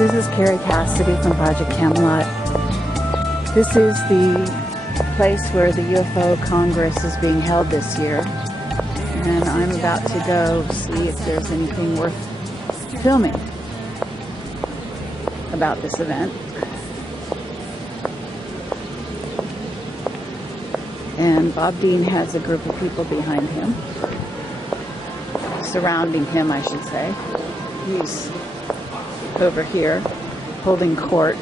This is Carrie Cassidy from Project Camelot. This is the place where the UFO Congress is being held this year. And I'm about to go see if there's anything worth filming about this event. And Bob Dean has a group of people behind him, surrounding him, I should say. He's over here holding court.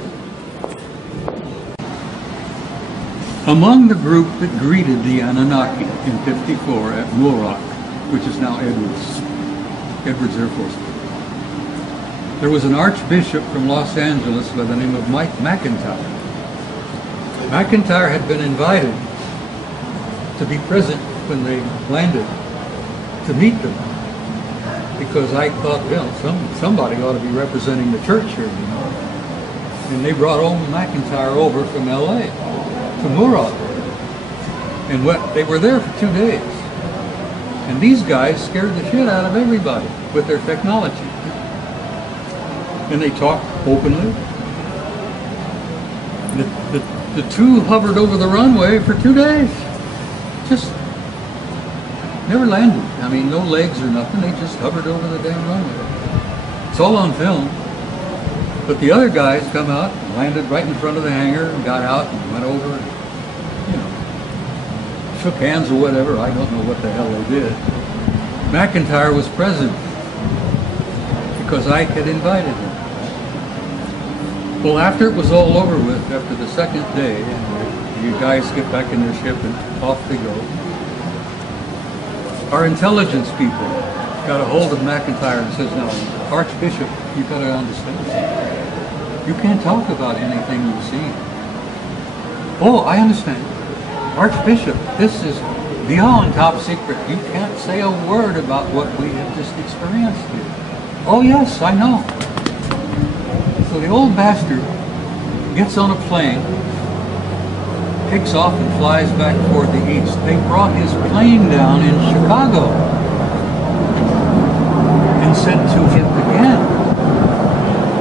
Among the group that greeted the Anunnaki in '54 at Muroc, which is now Edwards Air Force Base, there was an archbishop from Los Angeles by the name of Mike McIntyre. McIntyre had been invited to be present when they landed, to meet them, because I thought, somebody ought to be representing the church here, you know. And they brought old McIntyre over from LA to Muroc. And they were there for 2 days. And these guys scared the shit out of everybody with their technology. And they talked openly. The two hovered over the runway for 2 days. Just never landed. I mean, no legs or nothing. They just hovered over the damn runway. It's all on film. But the other guys come out, landed right in front of the hangar, and got out and went over, and, you know, shook hands or whatever. I don't know what the hell they did. McIntyre was present because Ike had invited him. Well, after it was all over with, after the second day, and you guys get back in their ship and off they go, our intelligence people got a hold of McIntyre and says, "Now, Archbishop, you got to understand something. You can't talk about anything you've seen." "Oh, I understand. Archbishop, this is beyond top secret. You can't say a word about what we have just experienced here." "Oh yes, I know." So the old bastard gets on a plane, takes off and flies back toward the east. They brought his plane down in Chicago and said to him again,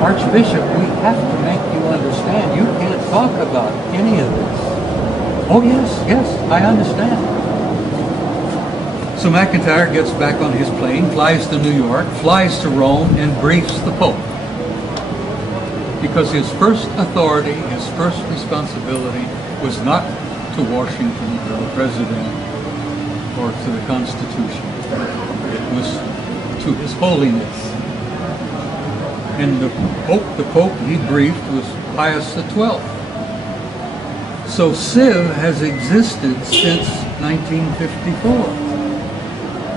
"Archbishop, we have to make you understand. You can't talk about any of this." "Oh yes, I understand." So McIntyre gets back on his plane, flies to New York, flies to Rome, and briefs the Pope. Because his first authority, his first responsibility was not to Washington or the President or to the Constitution. It was to His Holiness. And the Pope he briefed was Pius XII. So CIV has existed since 1954.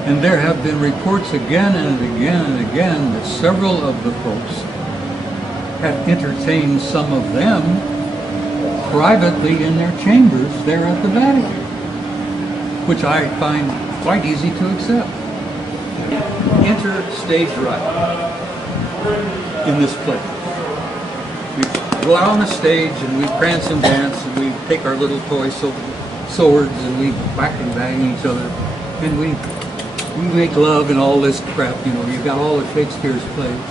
And there have been reports again and again and again that several of the popes have entertained some of them privately in their chambers there at the Vatican, which I find quite easy to accept. Enter stage right in this play. We go out on the stage and we prance and dance and we take our little toy swords and we whack and bang each other and we make love and all this crap, you know. You've got all of Shakespeare's plays.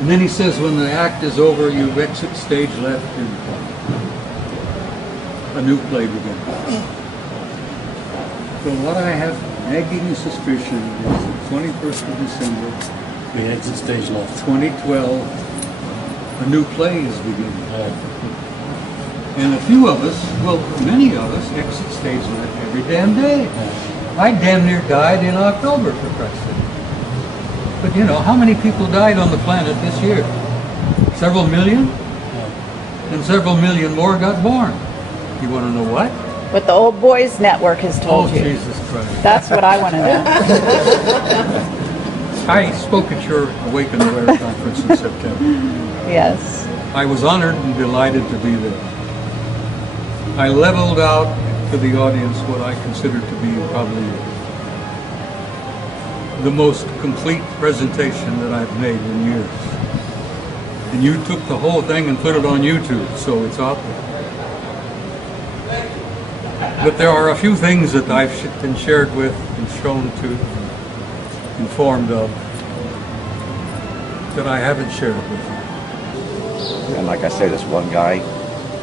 And then he says when the act is over, you exit stage left and a new play begins. So what I have nagging suspicion is the 21st of December, we exit stage left. 2012, a new play is beginning. And a few of us, well, many of us, exit stage left every damn day. I damn near died in October, for Christ's sake. But you know, how many people died on the planet this year? Several million? And several million more got born. You want to know what? What the Old Boys Network has told you. Oh, Jesus Christ. That's what I want to know. I spoke at your Awaken Aware conference in September. Yes. I was honored and delighted to be there. I leveled out to the audience what I consider to be probably the most complete presentation that I've made in years. And you took the whole thing and put it on YouTube, so it's out there. But there are a few things that I've been shared with and shown to, informed of, that I haven't shared with you. And like I said, this one guy,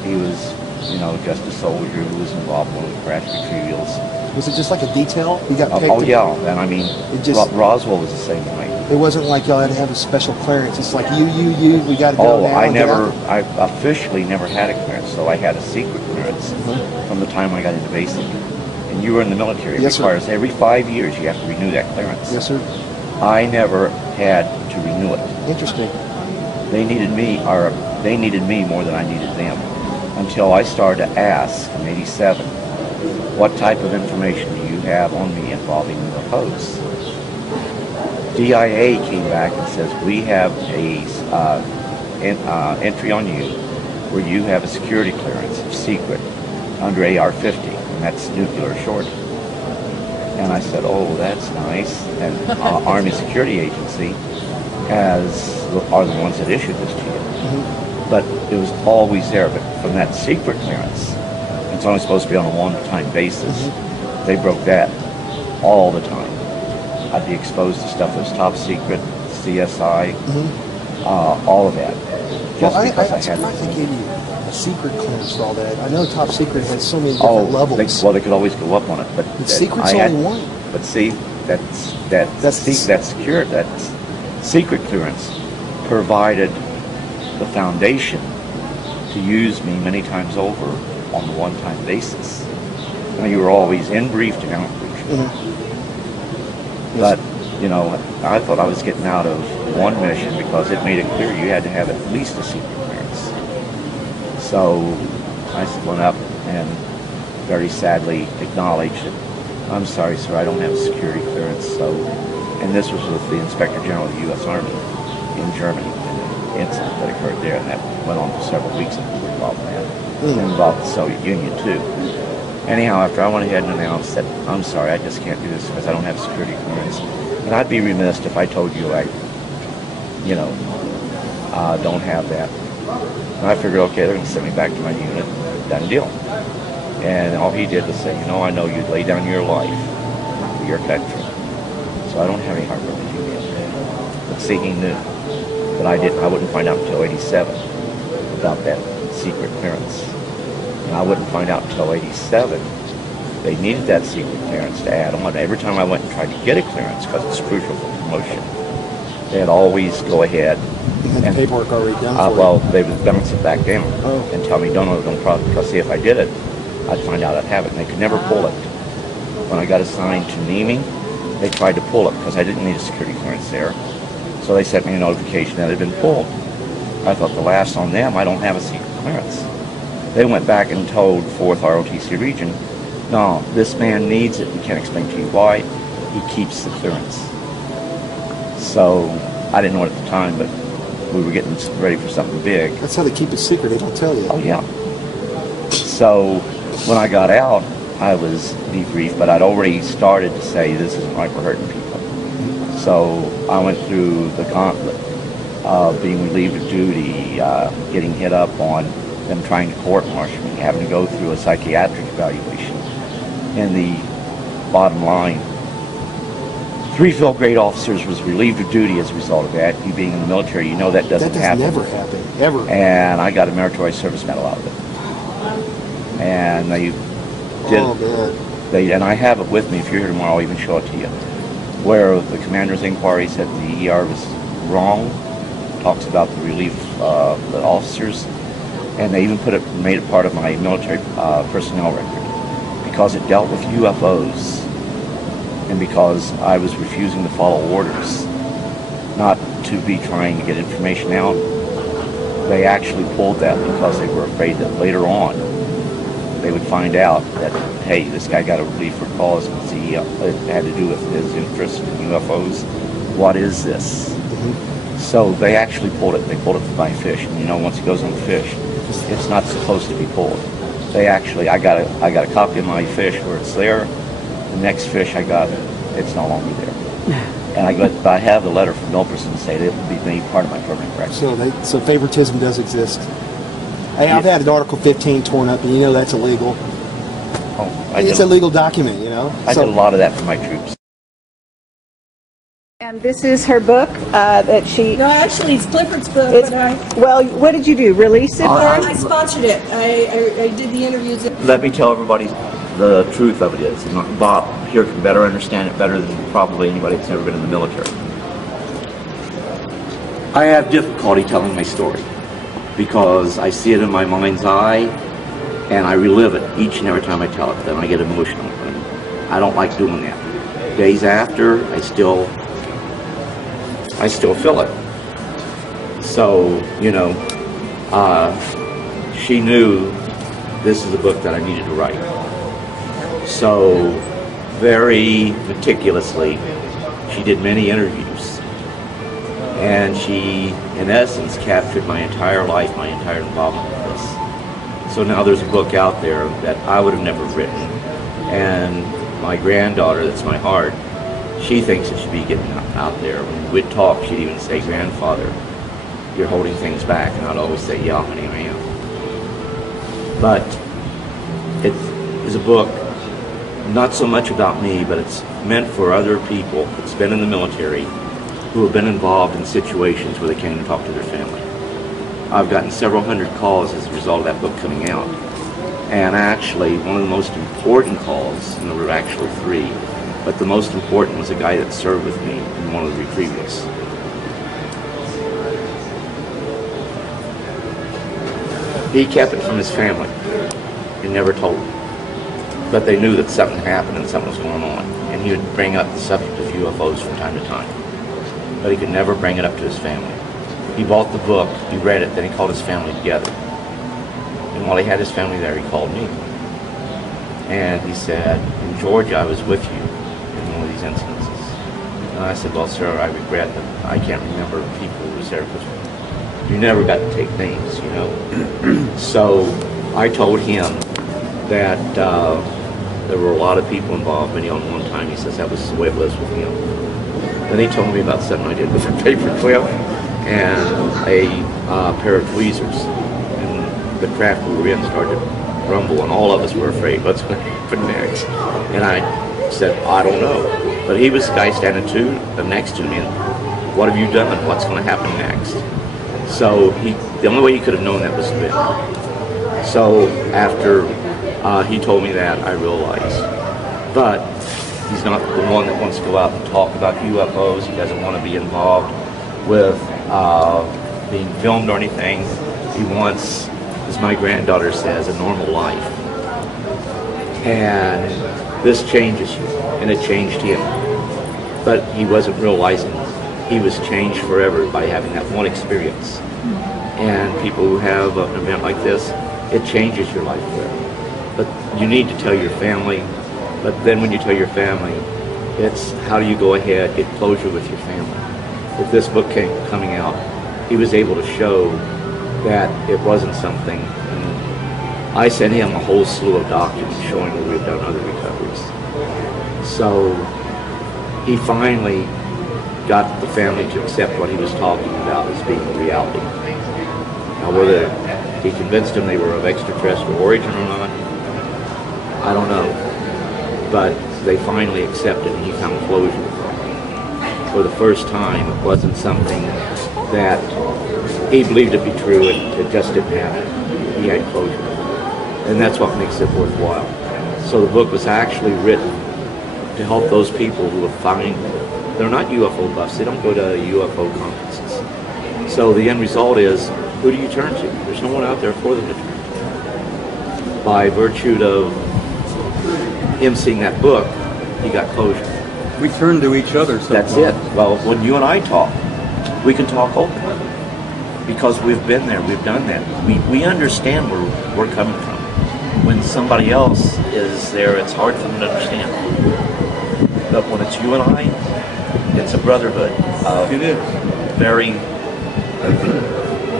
he was, you know, just a soldier who was involved in one of the crash retrievals. Was it just like a detail? You got picked? Oh yeah, and I mean, it just, Roswell was the same way. It wasn't like y'all had to have a special clearance. It's like you, we got to go now. I officially never had a clearance, so I had a secret clearance from the time I got into basic. And you were in the military. It requires every 5 years you have to renew that clearance. Yes, sir. I never had to renew it. Interesting. They needed me more than I needed them, until I started to ask in '87, what type of information do you have on me involving UFOs? DIA came back and says, we have a entry on you where you have a security clearance, secret, under AR-50, and that's nuclear short. And I said, oh, that's nice. And Army Security Agency are the ones that issued this to you. But it was always there. But from that secret clearance, it's only supposed to be on a one-time basis. They broke that all the time. I'd be exposed to stuff that was top secret, CSI, all of that. Just because I had they gave you a secret clearance for all that. I know top secret had so many different levels. Well, they could always go up on it, but secret's only one. But see, that secret clearance provided the foundation to use me many times over on a one-time basis. Now, you were always in briefed and out briefed. But, you know, I thought I was getting out of one mission because it made it clear you had to have at least a secret clearance. So I went up and very sadly acknowledged that, I'm sorry, sir, I don't have a security clearance. So, and this was with the Inspector General of the U.S. Army in Germany, an incident that occurred there, and that went on for several weeks, and we were involved in that. And involved the Soviet Union, too. Anyhow, after I went ahead and announced that, I'm sorry, I just can't do this because I don't have security clearance. And I'd be remiss if I told you I, don't have that. And I figured, okay, they're going to send me back to my unit. Done deal. And all he did was say, I know you'd lay down your life for your country. So I don't have any heartburn with you yet. But see, he knew that I wouldn't find out until '87 about that secret clearance. And I wouldn't find out until '87 they needed that secret clearance to add on. Every time I went and tried to get a clearance, because it's crucial for promotion, they'd always go ahead. You had the paperwork already done for you. Well, they would bounce it back down and tell me, don't problem, because see, if I did it, I'd find out I'd have it. And they could never pull it. When I got assigned to naming, they tried to pull it because I didn't need a security clearance there. So they sent me a notification that it had been pulled. I thought the last on them, I don't have a secret clearance. They went back and told 4th ROTC region, no, this man needs it. We can't explain to you why. He keeps the clearance. So I didn't know it at the time, but we were getting ready for something big. That's how they keep it secret. They don't tell you. Oh, yeah. So when I got out, I was debriefed, but I'd already started to say this isn't right, we're hurting people. So I went through the gauntlet of being relieved of duty, getting hit up on them trying to court-martial me, having to go through a psychiatric evaluation. And the bottom line, 3 field grade officers was relieved of duty as a result of that. You being in the military, that doesn't happen. That does never happen, ever. And I got a meritorious service medal out of it. And they did. Oh, man. And I have it with me. If you're here tomorrow, I'll even show it to you. Where the commander's inquiry said the ER was wrong. Talks about the relief of the officers. And they even made it part of my military personnel record because it dealt with UFOs and because I was refusing to follow orders, not to be trying to get information out. They actually pulled that because they were afraid that later on they would find out that, hey, this guy got a relief for cause because it had to do with his interest in UFOs. What is this? So they actually pulled it. They pulled it by fish, and once it goes on the fish, it's not supposed to be pulled. I got a copy of my fish where it's there. The next fish I got, it's no longer there. And I have the letter from Milperson to say that it will be made part of my permanent record. So favoritism does exist. Hey, I've had an Article 15 torn up, and that's illegal. Oh, it's a legal document, I did a lot of that for my troops. And this is her book that she... No, actually, it's Clifford's book, It's, but well, what did you do? Release it? I sponsored it. I did the interviews. Let me tell everybody the truth of it is. And Bob here can better understand it better than probably anybody that's never been in the military. I have difficulty telling my story because I see it in my mind's eye and I relive it each and every time I tell it. Then I get emotional. And I don't like doing that. Days after, I still feel it. So, you know, she knew this is a book that I needed to write. So, very meticulously, she did many interviews. And she, in essence, captured my entire life, my entire involvement with this. So now there's a book out there that I would have never written. And my granddaughter, that's my heart, she thinks it should be getting out there. When we'd talk, she'd even say, "Grandfather, you're holding things back." And I'd always say, "Yeah, honey, I am." But it is a book not so much about me, but it's meant for other people that's been in the military who have been involved in situations where they can't even talk to their family. I've gotten several hundred calls as a result of that book coming out. And actually, one of the most important calls, and there were actually 3, but the most important was a guy that served with me in one of the retrievals. He kept it from his family. He never told them. But they knew that something happened and something was going on. And he would bring up the subject of UFOs from time to time. But he could never bring it up to his family. He bought the book, he read it, then he called his family together. And while he had his family there, he called me. And he said, "In Georgia, I was with you in one of these incidences." And I said, "Well, sir, I regret that I can't remember people who was there because you never got to take names, you know." So I told him that there were a lot of people involved, many on one time. He says that was the way it was with him. Then he told me about something I did with a paperclip and a pair of tweezers. And the craft we were in started to rumble, and all of us were afraid, what's going to happen next? And I said, "I don't know." But he was the guy standing next to me, and "What have you done? What's going to happen next?" So the only way he could have known that was to win. So after he told me that, I realized. But he's not the one that wants to go out and talk about UFOs. He doesn't want to be involved with being filmed or anything. He wants, as my granddaughter says, a normal life. And this changes you, and it changed him. But he wasn't realizing he was changed forever by having that one experience. And people who have an event like this, it changes your life forever. But you need to tell your family. But then when you tell your family, it's how do you go ahead, get closure with your family. If this book came coming out, he was able to show that it wasn't something. And I sent him a whole slew of documents showing that we've done other recoveries. So he finally got the family to accept what he was talking about as being a reality. Now whether he convinced them they were of extraterrestrial origin or not, I don't know. But they finally accepted, and he found closure with them. For the first time, it wasn't something that he believed to be true and it just didn't happen. He had closure. And that's what makes it worthwhile. So the book was actually written to help those people who they're not UFO buffs, they don't go to UFO conferences. So the end result is, who do you turn to? There's no one out there for them to turn to. By virtue of him seeing that book, he got closure. We turn to each other sometimes. That's it. Well, when you and I talk, we can talk openly because we've been there, we've done that. We understand where we're coming from. When somebody else is there, it's hard for them to understand. But when it's you and I, it's a brotherhood. It is. Very,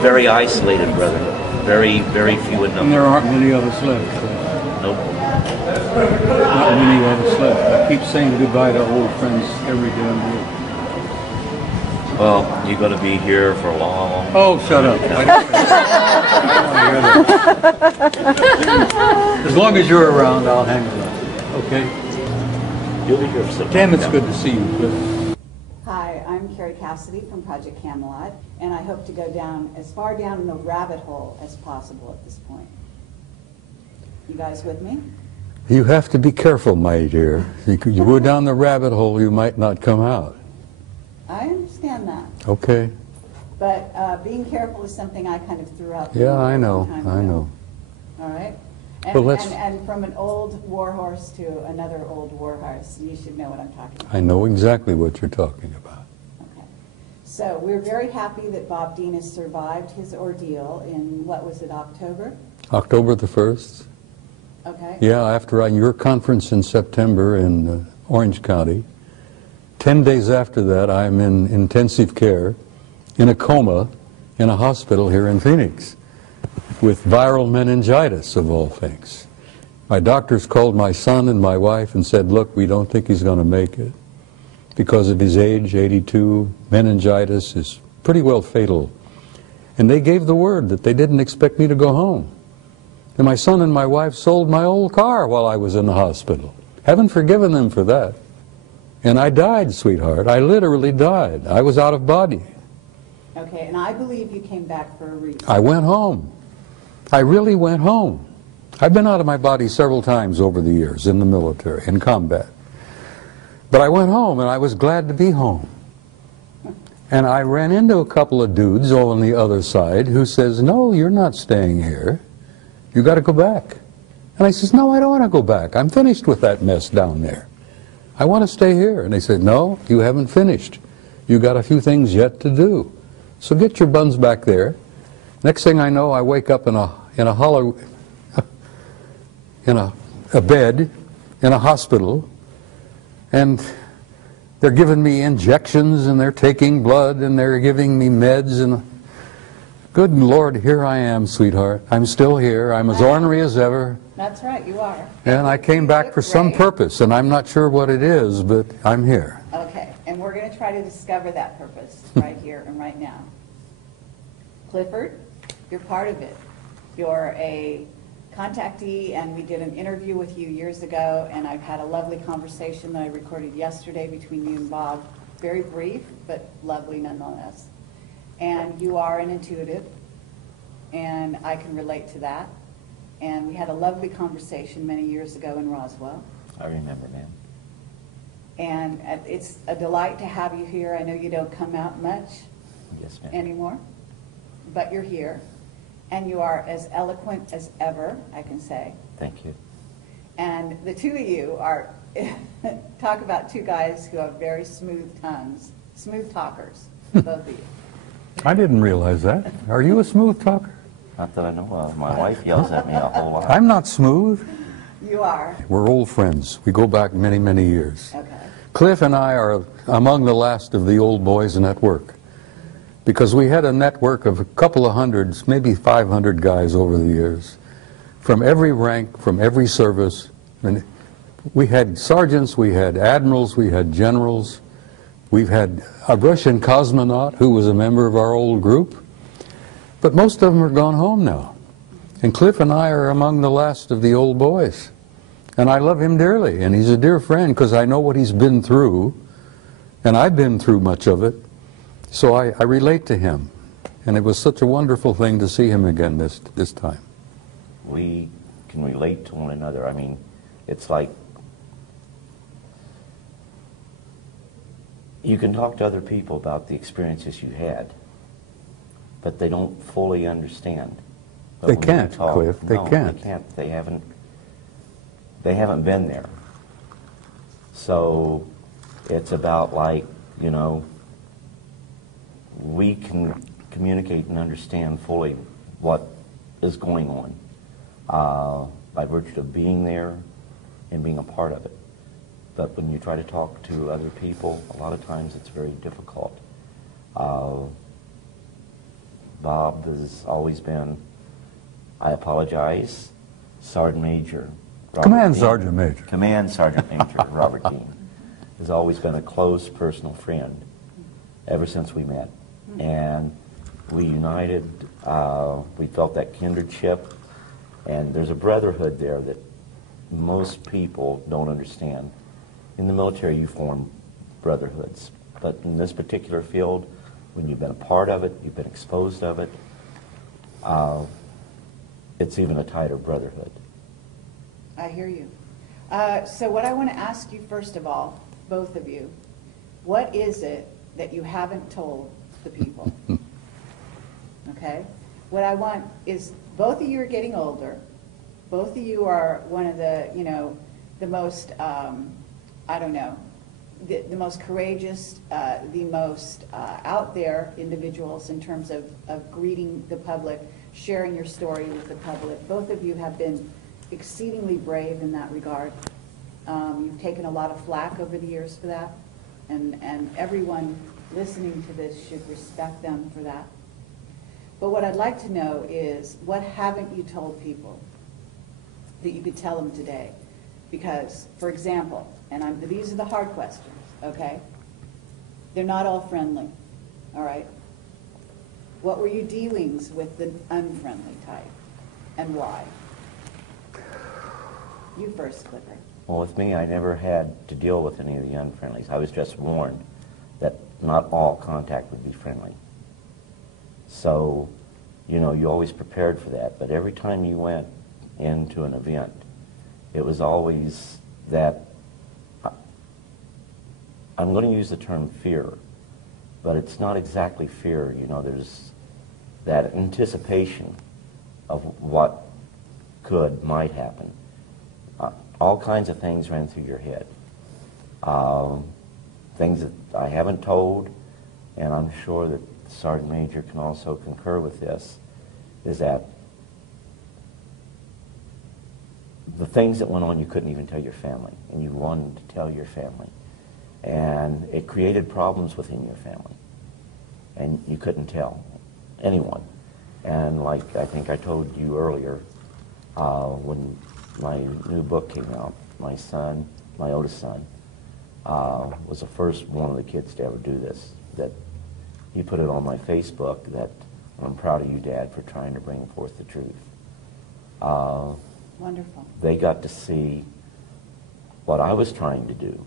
very isolated brother. Very, very few in And number. there aren't many of us left. Nope. Not many of us left. I keep saying goodbye to old friends every damn day. Well, you're going to be here for a long. Oh, shut up. As long as you're around, I'll hang around. Okay? You'll be here for some time. Damn, it's good to see you, Cliff. Hi, Terry Cassidy from Project Camelot, and I hope to go down as far down in the rabbit hole as possible at this point. You guys with me? You have to be careful, my dear. You go down the rabbit hole, you might not come out. I understand that. Okay. But being careful is something I kind of threw out there. Yeah, I a know. long time I ago. know. All right? And, Well, let's- and from an old warhorse to another old warhorse, you should know what I'm talking about. I know exactly what you're talking about. Okay. So we're very happy that Bob Dean has survived his ordeal in, what was it, October? October the 1st. Okay. Yeah, after your conference in September in Orange County. 10 days after that, I'm in intensive care, in a coma, in a hospital here in Phoenix, with viral meningitis, of all things. My doctors called my son and my wife and said, look, we don't think he's going to make it. Because of his age, 82, meningitis is pretty well fatal. And they gave the word that they didn't expect me to go home. And my son and my wife sold my old car while I was in the hospital. Haven't forgiven them for that. And I died, sweetheart. I literally died. I was out of body. Okay, and I believe you came back for a reason. I went home. I really went home. I've been out of my body several times over the years in the military, in combat. But I went home, and I was glad to be home. And I ran into a couple of dudes on the other side who says, no, you're not staying here. You got to go back. And I says, no, I don't want to go back. I'm finished with that mess down there. I want to stay here. And they said, no, you haven't finished. You got a few things yet to do. So get your buns back there. Next thing I know, I wake up in a bed in a hospital, and they're giving me injections, and they're taking blood, and they're giving me meds, and good Lord, here I am, sweetheart. I'm still here. I'm as ornery as ever. That's right, you are. And I came back for some purpose, and I'm not sure what it is, but I'm here. Okay, and we're going to try to discover that purpose right here and right now. Clifford, you're part of it. You're a contactee, and we did an interview with you years ago, and I've had a lovely conversation that I recorded yesterday between you and Bob. Very brief, but lovely nonetheless. And you are an intuitive, and I can relate to that. And we had a lovely conversation many years ago in Roswell. I remember, ma'am. And it's a delight to have you here. I know you don't come out much Yes, ma'am. anymore, but you're here. And you are as eloquent as ever, I can say. Thank you. And the two of you are, talk about two guys who have very smooth tongues, smooth talkers, both of you. I didn't realize that. Are you a smooth talker? Not that I know of. My wife yells at me a whole lot. I'm not smooth. You are. We're old friends. We go back many, many years. Okay. Cliff and I are among the last of the old boys network, because we had a network of a couple of hundreds, maybe 500 guys over the years, from every rank, from every service. And we had sergeants, we had admirals, we had generals. We've had a Russian cosmonaut who was a member of our old group. But most of them are gone home now. And Cliff and I are among the last of the old boys. And I love him dearly, and he's a dear friend because I know what he's been through, and I've been through much of it, so I relate to him. And it was such a wonderful thing to see him again this time. We can relate to one another. I mean, it's like you can talk to other people about the experiences you had, but they don't fully understand. But They when you can't, talk, Cliff. They no, can't. They can't. They haven't been there. So it's about, like, you know, we can communicate and understand fully what is going on by virtue of being there and being a part of it. But when you try to talk to other people, a lot of times it's very difficult. Bob has always been, I apologize, Sergeant Major Robert Command Dean. Sergeant Major. Command Sergeant Major Robert Dean has always been a close personal friend ever since we met. And we united, we felt that kindredship, and there's a brotherhood there that most people don't understand. In the military, you form brotherhoods. But in this particular field, when you've been a part of it, you've been exposed of it, it's even a tighter brotherhood. I hear you. So what I want to ask you, first of all, both of you, what is it that you haven't told the people? Okay? What I want is, both of you are getting older. Both of you are one of the, you know, the most, I don't know, the most courageous, the most out there individuals in terms of greeting the public, sharing your story with the public. Both of you have been exceedingly brave in that regard. You've taken a lot of flack over the years for that, and everyone listening to this should respect them for that. But what I'd like to know is, what haven't you told people that you could tell them today? Because, for example, and these are the hard questions, okay? They're not all friendly, all right? What were your dealings with the unfriendly type, and why? You first, Clifford. Well, with me, I never had to deal with any of the unfriendlies. I was just warned that not all contact would be friendly. So, you know, you always prepared for that. But every time you went into an event, it was always that, I'm going to use the term fear, but it's not exactly fear. You know, there's that anticipation of what might happen. All kinds of things ran through your head. Things that I haven't told, and I'm sure that the Sergeant Major can also concur with this, is that the things that went on you couldn't even tell your family, and you wanted to tell your family. And it created problems within your family, and you couldn't tell anyone. And like I think I told you earlier, when my new book came out, my son, my oldest son, was the first one of the kids to ever do this. That he put it on my Facebook that, I'm proud of you, Dad, for trying to bring forth the truth. Wonderful. They got to see what I was trying to do,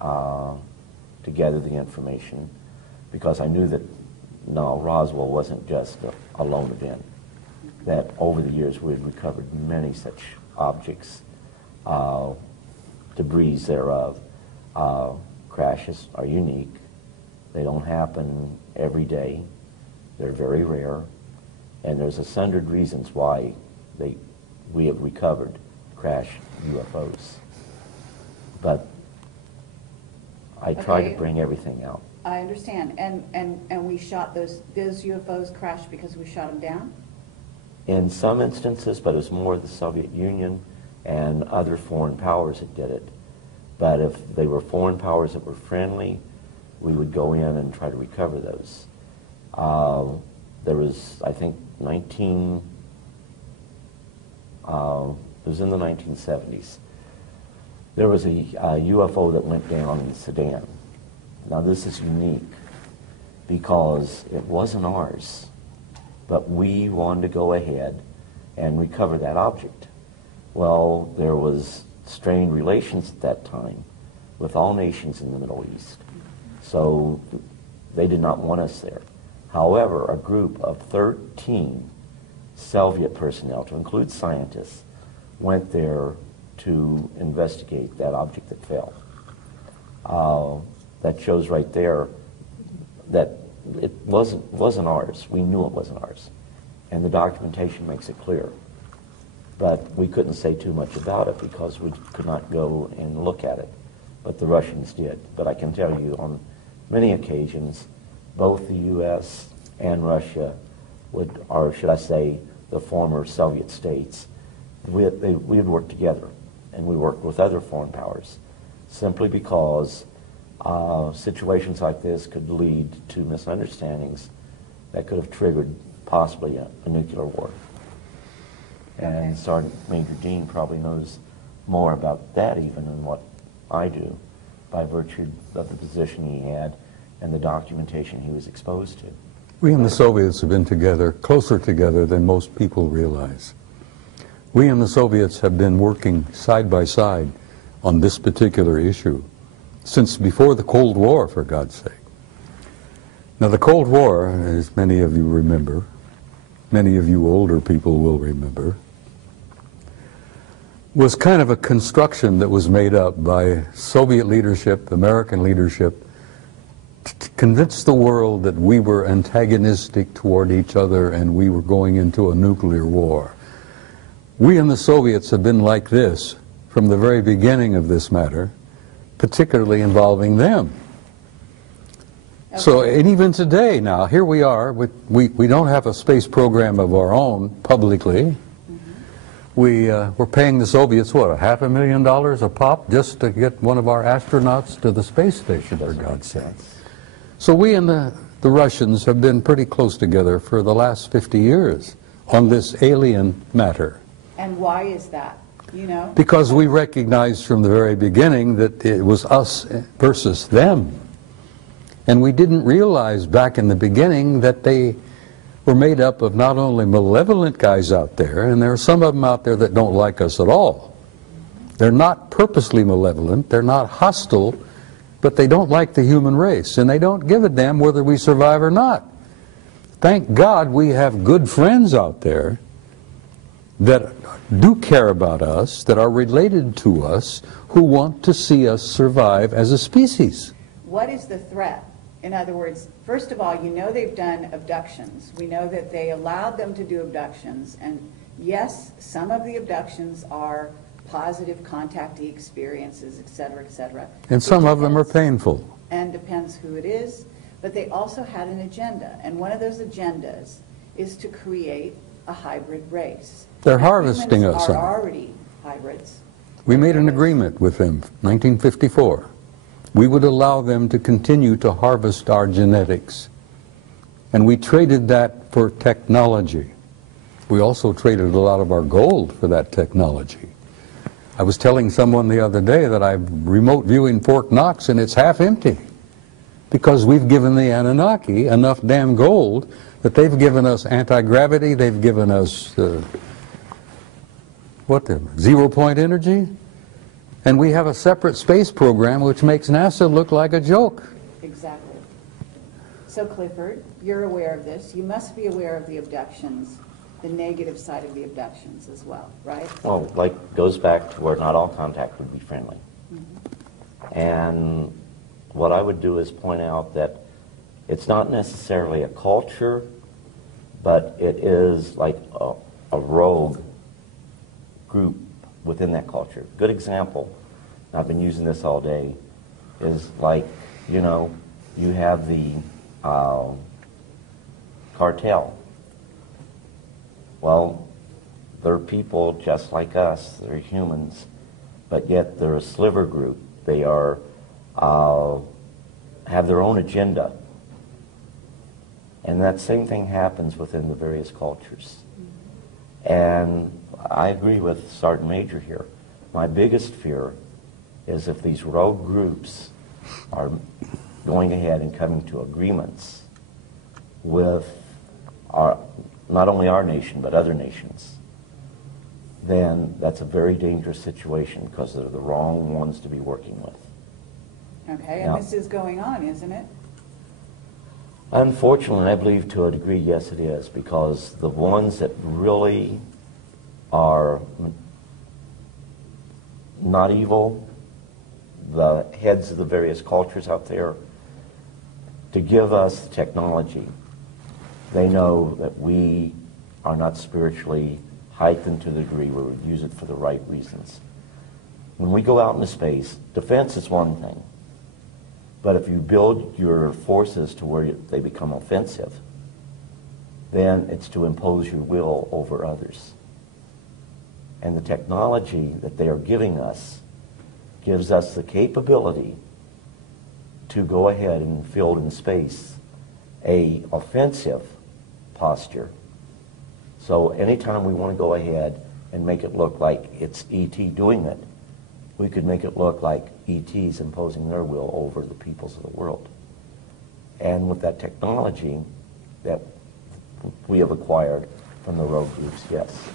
to gather the information, because I knew that, no, Roswell wasn't just a lone event. That over the years we had recovered many such objects, debris thereof. Crashes are unique. They don't happen every day. They're very rare. And there's 100 reasons why we have recovered crash UFOs. But I try to bring everything out. I understand. And we shot those UFOs crashed because we shot them down? In some instances, but it's more the Soviet Union and other foreign powers that did it. But if they were foreign powers that were friendly, we would go in and try to recover those. There was, I think, it was in the 1970s. There was a UFO that went down in Sudan. Now this is unique because it wasn't ours, but we wanted to go ahead and recover that object. Well, there was strained relations at that time with all nations in the Middle East, so they did not want us there. However, a group of 13 Soviet personnel, to include scientists, went there to investigate that object that fell. That shows right there that it wasn't ours. We knew it wasn't ours. And the documentation makes it clear. But we couldn't say too much about it because we could not go and look at it. But the Russians did. But I can tell you on many occasions, both the U.S. and Russia would, or should I say, the former Soviet states, we would work together. And we worked with other foreign powers simply because situations like this could lead to misunderstandings that could have triggered possibly a nuclear war. And Sergeant Major Dean probably knows more about that even than what I do, by virtue of the position he had and the documentation he was exposed to. We and the Soviets have been together, closer together than most people realize. We and the Soviets have been working side by side on this particular issue since before the Cold War, for God's sake. Now, the Cold War, as many of you remember, many of you older people will remember, was kind of a construction that was made up by Soviet leadership, American leadership, to convince the world that we were antagonistic toward each other and we were going into a nuclear war. We and the Soviets have been like this from the very beginning of this matter, particularly involving them. Okay. So, and even today now, here we are, we don't have a space program of our own publicly. We're paying the Soviets, what, $500,000 a pop just to get one of our astronauts to the space station, for God's sake. So we and the Russians have been pretty close together for the last 50 years on this alien matter. And why is that? You know? Because we recognized from the very beginning that it was us versus them. And we didn't realize back in the beginning that they were made up of not only malevolent guys out there, and there are some of them out there that don't like us at all. They're not purposely malevolent, they're not hostile, but they don't like the human race, and they don't give a damn whether we survive or not. Thank God we have good friends out there that do care about us, that are related to us, who want to see us survive as a species. What is the threat? In other words, first of all, you know they've done abductions. We know that they allowed them to do abductions. And yes, some of the abductions are positive contactee experiences, et cetera, et cetera. And some of them are painful. And depends who it is. But they also had an agenda. And one of those agendas is to create a hybrid race. They're harvesting us. Humans are already hybrids. We made an agreement with them, 1954. We would allow them to continue to harvest our genetics. And we traded that for technology. We also traded a lot of our gold for that technology. I was telling someone the other day that I'm remote viewing Fort Knox and it's half empty because we've given the Anunnaki enough damn gold that they've given us anti-gravity, they've given us zero-point energy. And we have a separate space program which makes NASA look like a joke. Exactly. So Clifford, you're aware of this. You must be aware of the abductions, the negative side of the abductions as well, right? Well, like, goes back to where not all contact would be friendly. Mm-hmm. And what I would do is point out that it's not necessarily a culture, but it is like a rogue group within that culture. Good example, I've been using this all day, is like, you know, you have the cartel. Well, they're people just like us, they're humans, but yet they're a sliver group. They are, have their own agenda. And that same thing happens within the various cultures. And I agree with Sergeant Major here. My biggest fear is if these rogue groups are going ahead and coming to agreements with not only our nation, but other nations, then that's a very dangerous situation because they're the wrong ones to be working with. Okay, and this is going on, isn't it? Unfortunately, I believe to a degree, yes, it is, because the ones that really are not evil, the heads of the various cultures out there, to give us technology. They know that we are not spiritually heightened to the degree where we use it for the right reasons. When we go out into space, defense is one thing. But if you build your forces to where they become offensive, then it's to impose your will over others. And the technology that they are giving us gives us the capability to go ahead and field in space a offensive posture. So anytime we want to go ahead and make it look like it's E.T. doing it, we could make it look like E.T.'s imposing their will over the peoples of the world. And with that technology that we have acquired from the rogue groups, yes.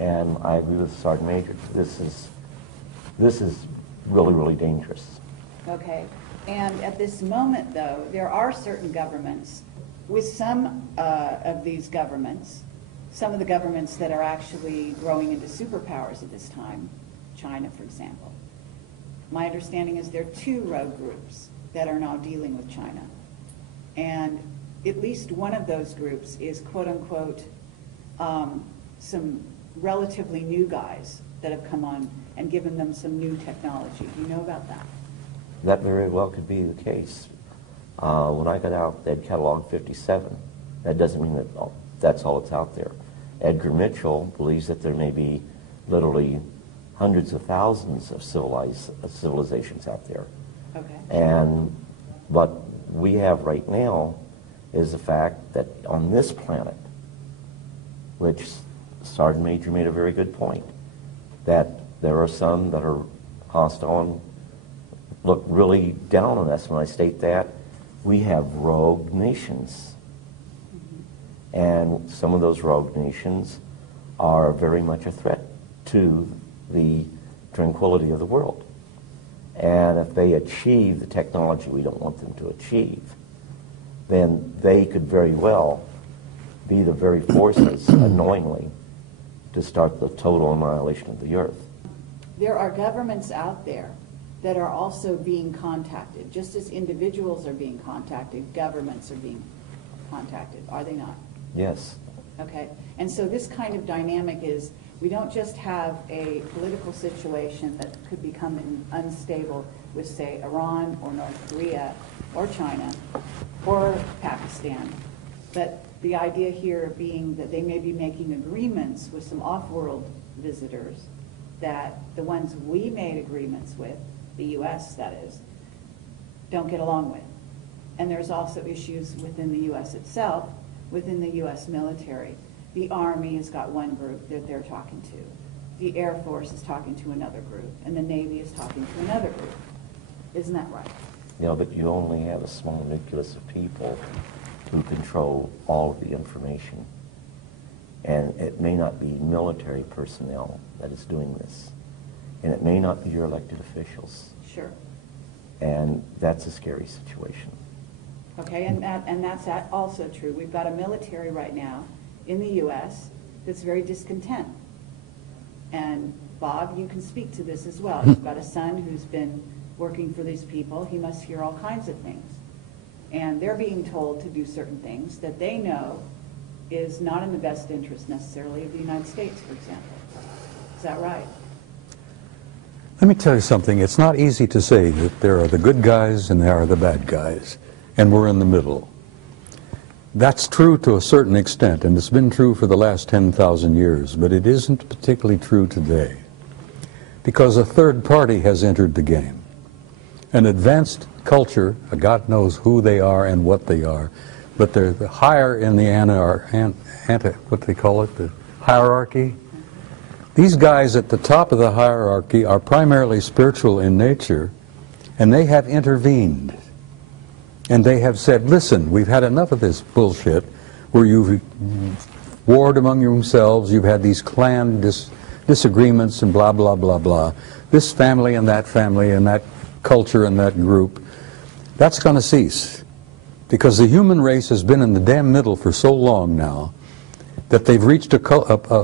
And I agree with Sergeant Major. This is really, really dangerous. Okay, and at this moment, though, there are certain governments, with some of these governments, some of the governments that are actually growing into superpowers at this time, China, for example. My understanding is there are two rogue groups that are now dealing with China. And at least one of those groups is, quote unquote, some relatively new guys that have come on and given them some new technology. Do you know about that? That very well could be the case. When I got out, they had cataloged 57. That doesn't mean that that's all that's out there. Edgar Mitchell believes that there may be literally hundreds of thousands of civilizations out there. Okay. And what we have right now is the fact that on this planet, which Sergeant Major made a very good point, that there are some that are hostile and look really down on us. When I state that, we have rogue nations. And some of those rogue nations are very much a threat to the tranquility of the world. And if they achieve the technology we don't want them to achieve, then they could very well be the very forces, unknowingly, to start the total annihilation of the earth. There are governments out there that are also being contacted. Just as individuals are being contacted, governments are being contacted, are they not? Yes. Okay, and so this kind of dynamic is, we don't just have a political situation that could become unstable with, say, Iran or North Korea or China or Pakistan, but the idea here being that they may be making agreements with some off-world visitors that the ones we made agreements with, the U.S. that is, don't get along with. And there's also issues within the U.S. itself, within the U.S. military. The Army has got one group that they're talking to. The Air Force is talking to another group, and the Navy is talking to another group. Isn't that right? Yeah, but you only have a small nucleus of people who control all of the information. And it may not be military personnel that is doing this. And it may not be your elected officials. Sure. And that's a scary situation. Okay, and that's also true. We've got a military right now in the U.S. that's very discontent. And Bob, you can speak to this as well. You've got a son who's been working for these people. He must hear all kinds of things. And they're being told to do certain things that they know is not in the best interest necessarily of the United States, for example. Is that right? Let me tell you something. It's not easy to say that there are the good guys and there are the bad guys, and we're in the middle. That's true to a certain extent, and it's been true for the last 10,000 years, but it isn't particularly true today, because a third party has entered the game. An advanced culture, God knows who they are and what they are, but they're higher in the what they call it, the hierarchy. These guys at the top of the hierarchy are primarily spiritual in nature, and they have intervened. And they have said, listen, we've had enough of this bullshit where you've warred among yourselves, you've had these clan disagreements and blah, blah, blah, blah. This family and that culture and that group, that's going to cease. Because the human race has been in the damn middle for so long now that they've reached a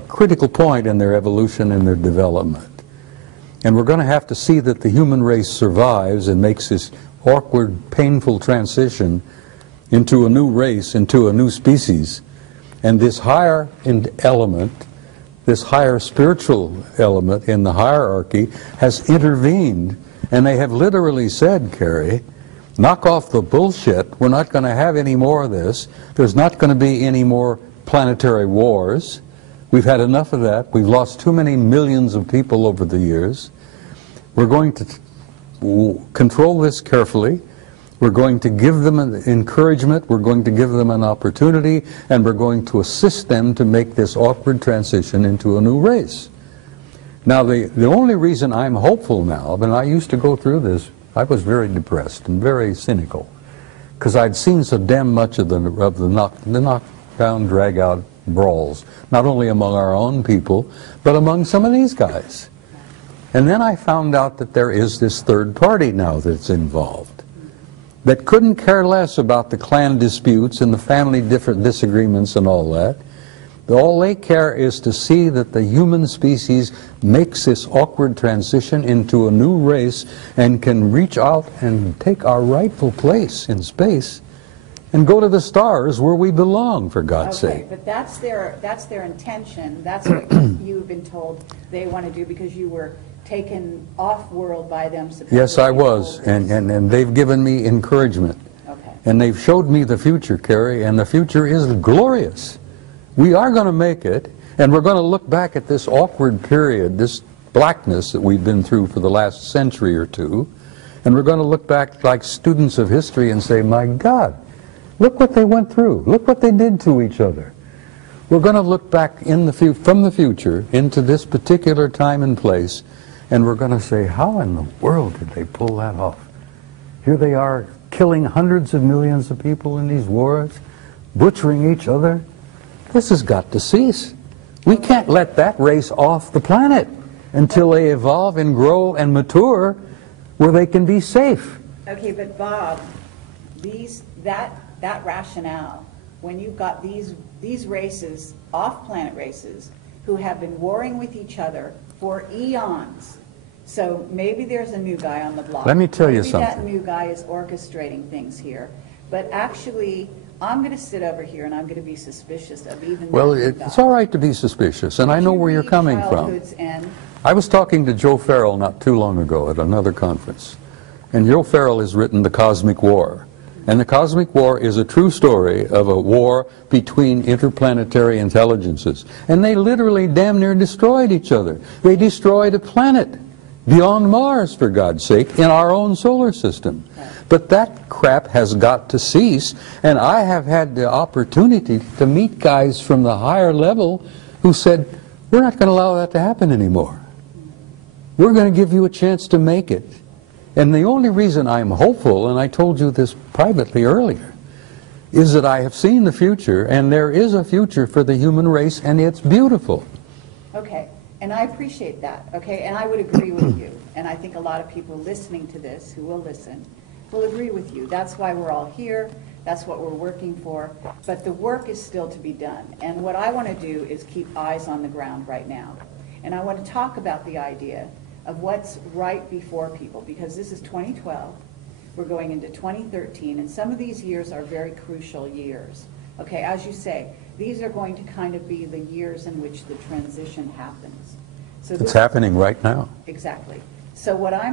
critical point in their evolution and their development. And we're going to have to see that the human race survives and makes this awkward, painful transition into a new race, into a new species. And this higher element, this higher spiritual element in the hierarchy has intervened, and they have literally said, Carrie, knock off the bullshit. We're not going to have any more of this. There's not going to be any more planetary wars. We've had enough of that. We've lost too many millions of people over the years. We're going to control this carefully. We're going to give them an encouragement. We're going to give them an opportunity, and we're going to assist them to make this awkward transition into a new race. Now, the only reason I'm hopeful now, and I used to go through this, I was very depressed and very cynical, because I'd seen so damn much of the knockdown, drag-out brawls, not only among our own people, but among some of these guys. And then I found out that there is this third party now that's involved, that couldn't care less about the clan disputes and the family disagreements and all that. All they care is to see that the human species makes this awkward transition into a new race and can reach out and take our rightful place in space and go to the stars where we belong, for God's sake. But that's their intention. That's what you've been told they want to do because you were taken off-world by them. Yes, I was, and they've given me encouragement. Okay. And they've showed me the future, Carrie, and the future is glorious. We are going to make it, and we're going to look back at this awkward period, this blackness that we've been through for the last century or two, and we're going to look back like students of history and say, my God, look what they went through. Look what they did to each other. We're going to look back from the future into this particular time and place, and we're going to say, how in the world did they pull that off? Here they are killing hundreds of millions of people in these wars, butchering each other. This has got to cease. We can't let that race off the planet until they evolve and grow and mature where they can be safe. Okay, but Bob, that rationale, when you've got these races, off-planet races, who have been warring with each other for eons, so maybe there's a new guy on the block. Let me tell you something. Maybe that new guy is orchestrating things here, but actually, I'm going to sit over here and I'm going to be suspicious of even. Well, it's all right to be suspicious, and I know where you're coming from. I was talking to Joe Farrell not too long ago at another conference, and Joe Farrell has written The Cosmic War. And The Cosmic War is a true story of a war between interplanetary intelligences. And they literally damn near destroyed each other. They destroyed a planet beyond Mars, for God's sake, in our own solar system. But that crap has got to cease, and I have had the opportunity to meet guys from the higher level who said, we're not going to allow that to happen anymore. We're going to give you a chance to make it. And the only reason I'm hopeful, and I told you this privately earlier, is that I have seen the future, and there is a future for the human race, and it's beautiful. Okay, and I appreciate that, okay, and I would agree with you. And I think a lot of people listening to this, who will listen, will agree with you. That's why we're all here. That's what we're working for. But the work is still to be done. And what I want to do is keep eyes on the ground right now. And I want to talk about the idea of what's right before people, because this is 2012. We're going into 2013, and some of these years are very crucial years. Okay, as you say, these are going to kind of be the years in which the transition happens. So it's happening right now. Exactly. So what I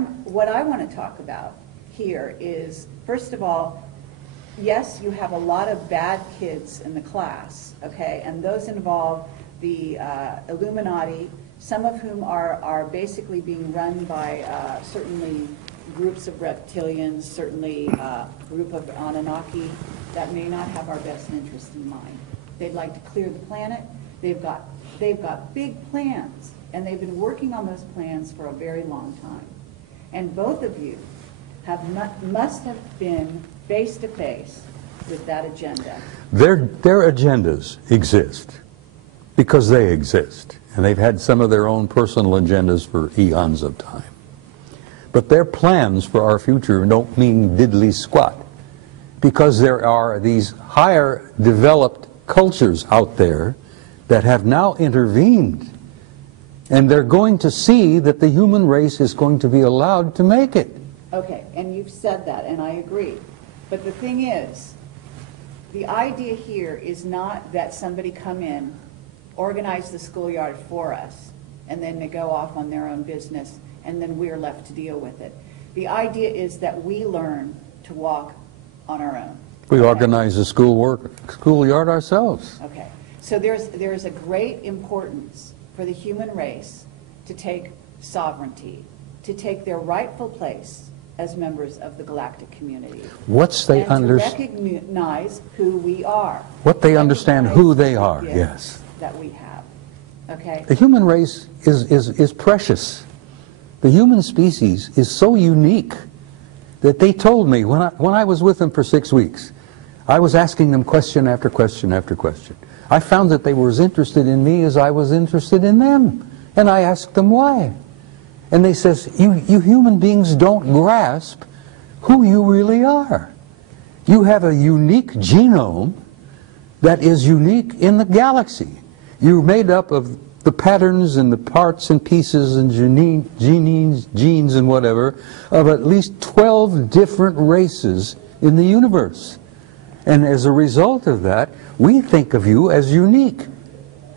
want to talk about here is, first of all, yes, you have a lot of bad kids in the class, okay, and those involve the Illuminati, some of whom are basically being run by certainly groups of reptilians, certainly a group of Anunnaki that may not have our best interest in mind. They'd like to clear the planet. They've got big plans, and they've been working on those plans for a very long time. And both of you must have been face to face with that agenda. Their agendas exist because they exist, and they've had some of their own personal agendas for eons of time. But their plans for our future don't mean diddly squat, because there are these higher developed cultures out there that have now intervened, and they're going to see that the human race is going to be allowed to make it. Okay, and you've said that, and I agree. But the thing is, the idea here is not that somebody come in, organize the schoolyard for us, and then they go off on their own business, and then we're left to deal with it. The idea is that we learn to walk on our own. We organize the schoolyard ourselves. Okay, so there's a great importance for the human race to take sovereignty, to take their rightful place as members of the galactic community. And to recognize who we are. What they understand who they are, yes. That we have, okay? The human race is precious. The human species is so unique that they told me, when I was with them for 6 weeks, I was asking them question after question after question. I found that they were as interested in me as I was interested in them. And I asked them why. And they says, you human beings don't grasp who you really are. You have a unique genome that is unique in the galaxy. You're made up of the patterns and the parts and pieces and genes and whatever of at least 12 different races in the universe. And as a result of that, we think of you as unique.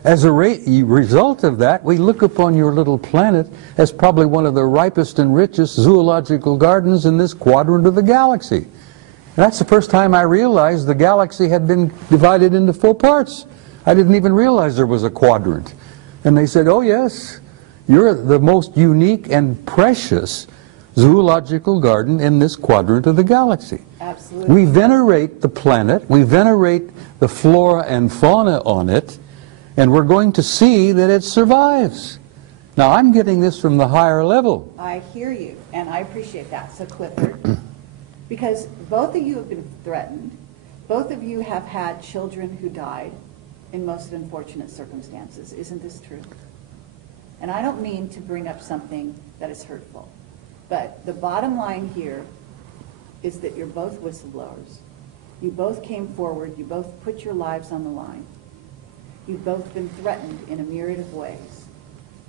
As a result of that, we look upon your little planet as probably one of the ripest and richest zoological gardens in this quadrant of the galaxy. And that's the first time I realized the galaxy had been divided into 4 parts. I didn't even realize there was a quadrant. And they said, oh yes, you're the most unique and precious zoological garden in this quadrant of the galaxy. Absolutely. We venerate the planet, we venerate the flora and fauna on it, and we're going to see that it survives. Now, I'm getting this from the higher level. I hear you, and I appreciate that. So, Clifford, because both of you have been threatened, both of you have had children who died in most unfortunate circumstances. Isn't this true? And I don't mean to bring up something that is hurtful, but the bottom line here is that you're both whistleblowers. You both came forward. You both put your lives on the line. You've both been threatened in a myriad of ways,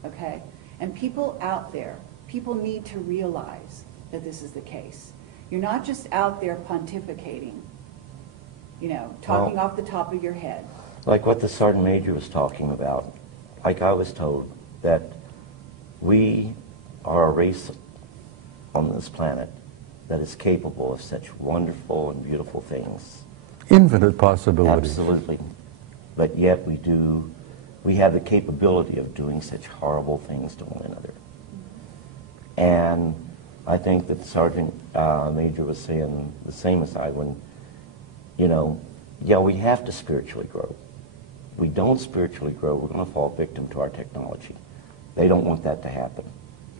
okay? And people out there, people need to realize that this is the case. You're not just out there pontificating, you know, talking off the top of your head. Like what the Sergeant Major was talking about, like I was told, that we are a race on this planet that is capable of such wonderful and beautiful things. Infinite possibilities. Absolutely. But yet we have the capability of doing such horrible things to one another. And I think that the Sergeant Major was saying the same as I when, you know, yeah, we have to spiritually grow. If we don't spiritually grow, we're going to fall victim to our technology. They don't want that to happen.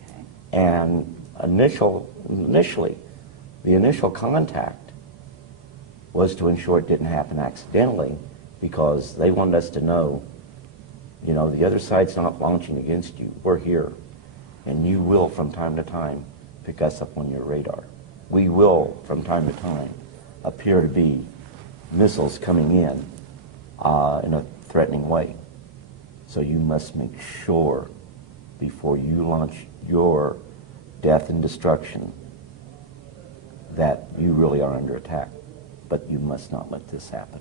Okay. And initially, the initial contact was to ensure it didn't happen accidentally, because they wanted us to know, you know, the other side's not launching against you. We're here. And you will, from time to time, pick us up on your radar. We will, from time to time, appear to be missiles coming in a threatening way. So you must make sure, before you launch your death and destruction, that you really are under attack. But you must not let this happen.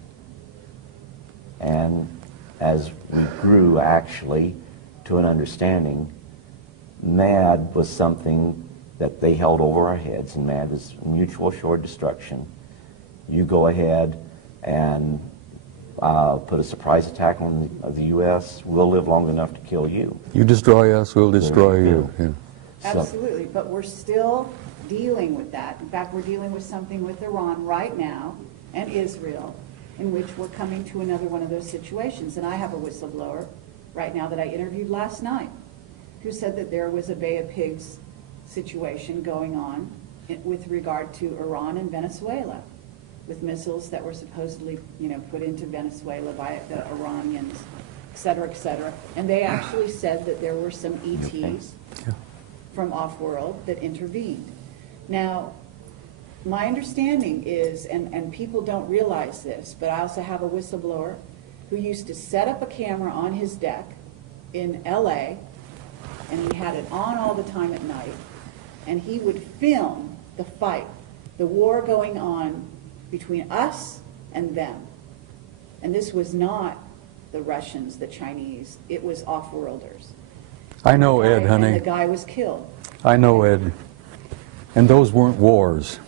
And as we grew, actually, to an understanding, MAD was something that they held over our heads, and MAD was mutual assured destruction. You go ahead and put a surprise attack on the U.S., we'll live long enough to kill you. You destroy us, we'll destroy you. Yeah. Absolutely, but we're still dealing with that. In fact, we're dealing with something with Iran right now and Israel, in which we're coming to another one of those situations. And I have a whistleblower right now that I interviewed last night who said that there was a Bay of Pigs situation going on with regard to Iran and Venezuela, with missiles that were supposedly, you know, put into Venezuela by the Iranians, et cetera, et cetera. And they actually said that there were some ETs from off-world that intervened. Now, my understanding is, and people don't realize this, but I also have a whistleblower who used to set up a camera on his deck in LA, and he had it on all the time at night, and he would film the fight, the war going on between us and them. And this was not the Russians, the Chinese, it was off-worlders. I know, Ed, honey. And the guy was killed. I know, Ed. And those weren't wars.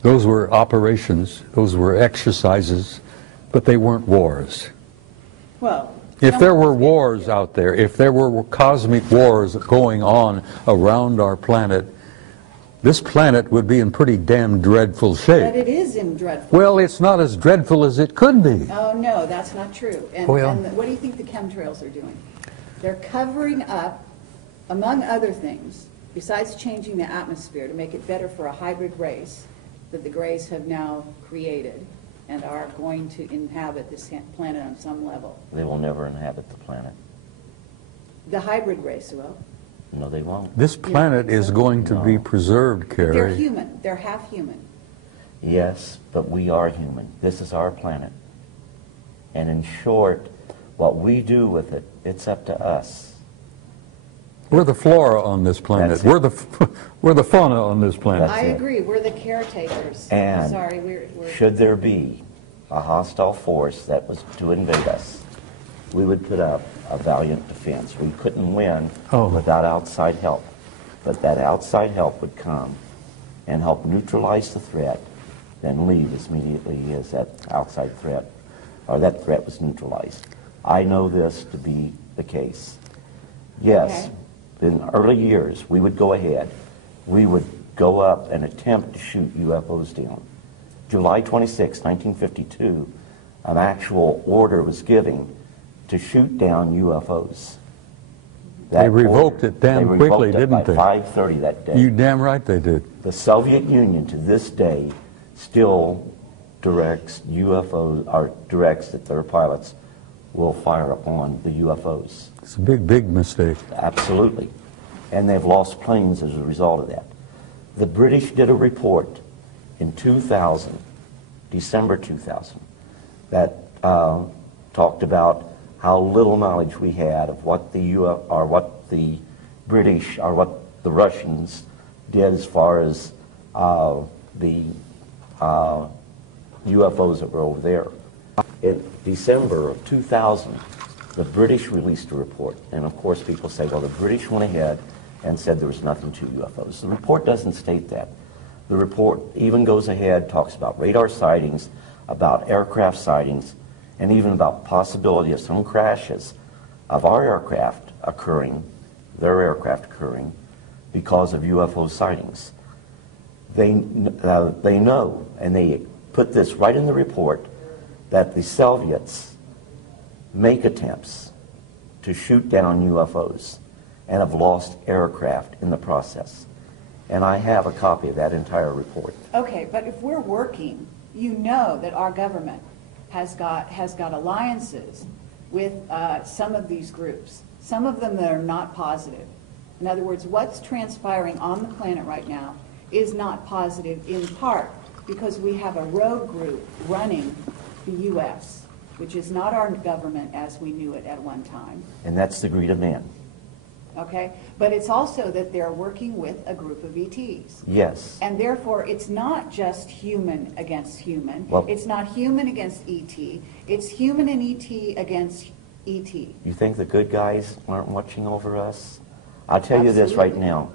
Those were operations, those were exercises, but they weren't wars. Well, if there were wars out there, if there were cosmic wars going on around our planet, this planet would be in pretty damn dreadful shape. but it is in dreadful. Well, it's not as dreadful as it could be. Oh, no, that's not true. And, Well- and what do you think the chemtrails are doing? They're covering up, among other things, besides changing the atmosphere to make it better for a hybrid race that the Greys have now created and are going to inhabit this planet on some level. They will never inhabit the planet. The hybrid race will. No, they won't. This planet is going to be preserved, Carrie. They're human. They're half human. Yes, but we are human. This is our planet. And in short, what we do with it, it's up to us. We're the flora on this planet. We're the fauna on this planet. I agree. We're the caretakers. And Sorry, we're should there be a hostile force that was to invade us, we would put up a valiant defense. We couldn't win without outside help. But that outside help would come and help neutralize the threat, then leave as immediately as that outside threat, or that threat was neutralized. I know this to be the case. Yes, in early years, we would go ahead. We would go up and attempt to shoot UFOs down. July 26, 1952, an actual order was given to shoot down UFOs. They revoked it damn quickly, didn't they? By 5:30 that day. You damn right they did. The Soviet Union to this day still directs UFOs, or directs that their pilots will fire upon the UFOs. It's a big, big mistake. Absolutely. And they've lost planes as a result of that. The British did a report in 2000, December 2000, that talked about how little knowledge we had of what the British or what the Russians did as far as the UFOs that were over there. In December of 2000, the British released a report, and of course people say, well, the British went ahead and said there was nothing to UFOs. The report doesn't state that. The report even goes ahead, talks about radar sightings, about aircraft sightings, and even about possibility of some crashes of our aircraft occurring, their aircraft occurring, because of UFO sightings. They know, and they put this right in the report, that the Soviets make attempts to shoot down UFOs and have lost aircraft in the process. And I have a copy of that entire report. Okay, but if we're working, you know that our government has got alliances with some of these groups, some of them that are not positive. In other words, what's transpiring on the planet right now is not positive, in part because we have a rogue group running the U.S., which is not our government as we knew it at one time. And that's the greed of man. Okay? But it's also that they're working with a group of ETs. Yes. And therefore, it's not just human against human. Well, it's not human against ET. It's human and ET against ET. You think the good guys aren't watching over us? I'll tell you this right now.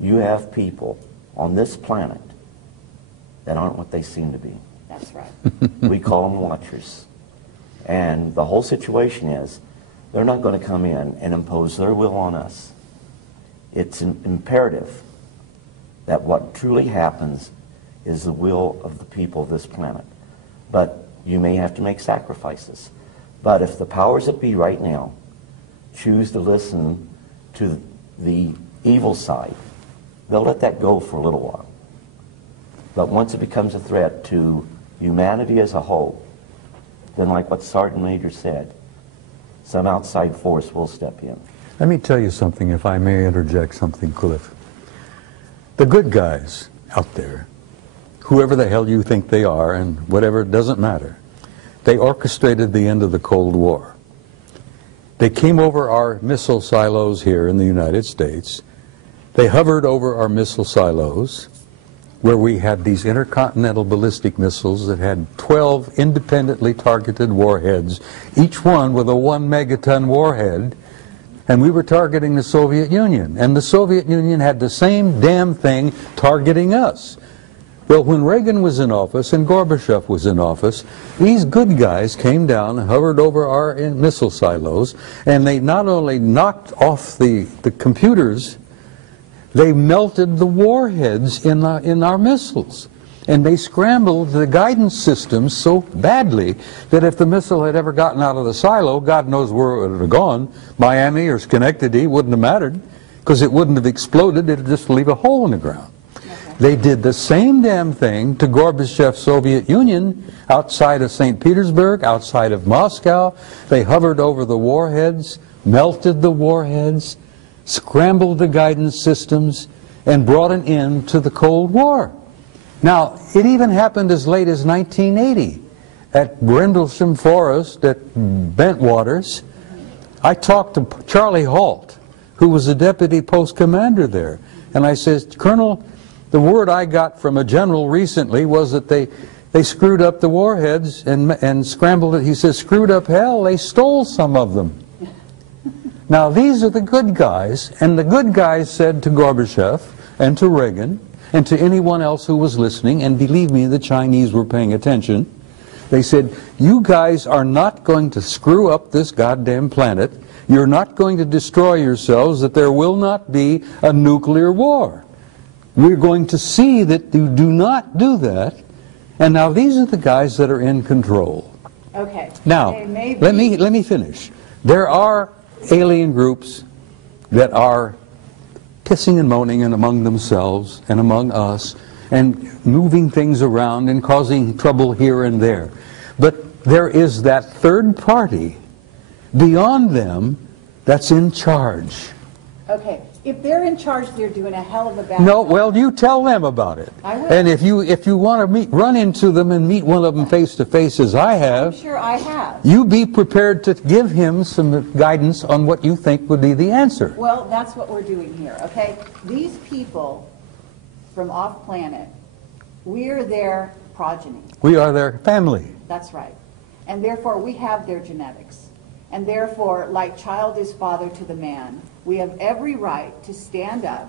You have people on this planet that aren't what they seem to be. That's right. We call them watchers. And the whole situation is, they're not going to come in and impose their will on us. It's imperative that what truly happens is the will of the people of this planet. But you may have to make sacrifices. But if the powers that be right now choose to listen to the evil side, they'll let that go for a little while. But once it becomes a threat to humanity as a whole, then like what Sergeant Major said, some outside force will step in. Let me tell you something, if I may interject something, Cliff. The good guys out there, whoever the hell you think they are, and whatever, it doesn't matter, they orchestrated the end of the Cold War. They came over our missile silos here in the United States. They hovered over our missile silos, where we had these intercontinental ballistic missiles that had 12 independently targeted warheads, each one with a 1 megaton warhead, and we were targeting the Soviet Union. And the Soviet Union had the same damn thing targeting us. Well, when Reagan was in office and Gorbachev was in office, these good guys came down and hovered over our missile silos, and they not only knocked off the computers, they melted the warheads in our missiles. And they scrambled the guidance systems so badly that if the missile had ever gotten out of the silo, God knows where it would have gone. Miami or Schenectady wouldn't have mattered, because it wouldn't have exploded. It would just leave a hole in the ground. Okay. They did the same damn thing to Gorbachev's Soviet Union outside of St. Petersburg, outside of Moscow. They hovered over the warheads, melted the warheads, scrambled the guidance systems, and brought an end to the Cold War. Now, it even happened as late as 1980 at Brindlesham Forest at Bentwaters. I talked to Charlie Halt, who was the deputy post commander there, and I said, Colonel, the word I got from a general recently was that they screwed up the warheads and scrambled it. He says, screwed up hell, they stole some of them. Now, these are the good guys, and the good guys said to Gorbachev and to Reagan and to anyone else who was listening, and believe me, the Chinese were paying attention, they said, you guys are not going to screw up this goddamn planet. You're not going to destroy yourselves, that there will not be a nuclear war. We're going to see that you do not do that. And now these are the guys that are in control. Okay. Now, let me finish. There are alien groups that are pissing and moaning and among themselves and among us and moving things around and causing trouble here and there. But there is that third party beyond them that's in charge. Okay. If they're in charge, they're doing a hell of a bad No, job. well, you tell them about it. I will. And if you want to run into them and meet one of them face to face, as I have, I'm sure I have. you be prepared to give him some guidance on what you think would be the answer. Well, that's what we're doing here, okay? These people from off-planet, we're their progeny. We are their family. That's right. And therefore, we have their genetics. And therefore, like child is father to the man, we have every right to stand up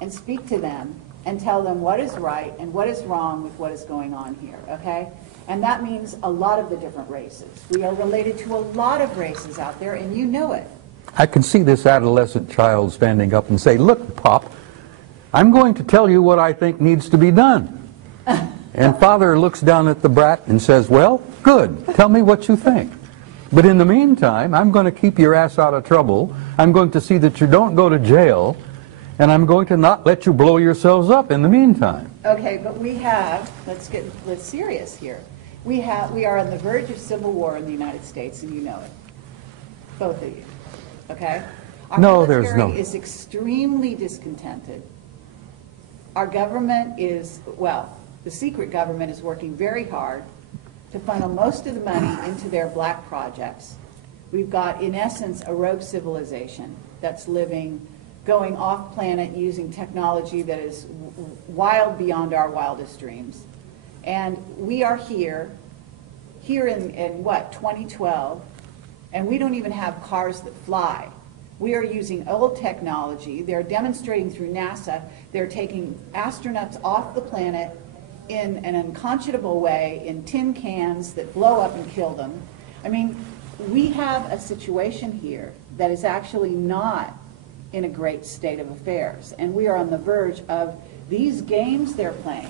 and speak to them and tell them what is right and what is wrong with what is going on here, okay? And that means a lot of the different races. We are related to a lot of races out there, and you know it. I can see this adolescent child standing up and say, look, Pop, I'm going to tell you what I think needs to be done. And father looks down at the brat and says, well, good, tell me what you think. But in the meantime, I'm going to keep your ass out of trouble. I'm going to see that you don't go to jail, and I'm going to not let you blow yourselves up in the meantime. Okay, but we have, let's serious here. We are on the verge of civil war in the United States, and you know it. Both of you. Okay? Our military is extremely discontented. Our government is, well, the secret government is working very hard to funnel most of the money into their black projects. We've got, in essence, a rogue civilization that's going off planet using technology that is wild beyond our wildest dreams. And we are here in what, 2012, and we don't even have cars that fly. We are using old technology. They're demonstrating through NASA. They're taking astronauts off the planet in an unconscionable way, in tin cans that blow up and kill them. I mean, we have a situation here that is actually not in a great state of affairs. And we are on the verge of these games they're playing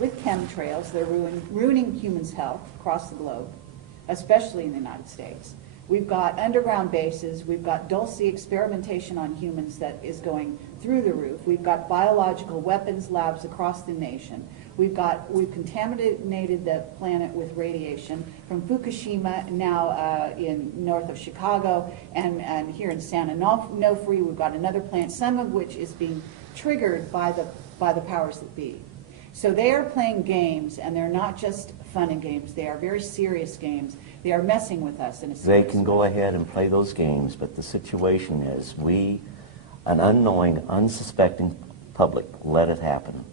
with chemtrails. They're ruining humans' health across the globe, especially in the United States. We've got underground bases. We've got dulce experimentation on humans that is going through the roof. We've got biological weapons labs across the nation. We've contaminated the planet with radiation from Fukushima, now in north of Chicago, and here in San Onofre. We've got another plant, some of which is being triggered by the powers that be. So they are playing games, and they're not just fun and games. They are very serious games. They are messing with us in a serious way. They can go ahead and play those games, but the situation is we, an unknowing, unsuspecting public, let it happen.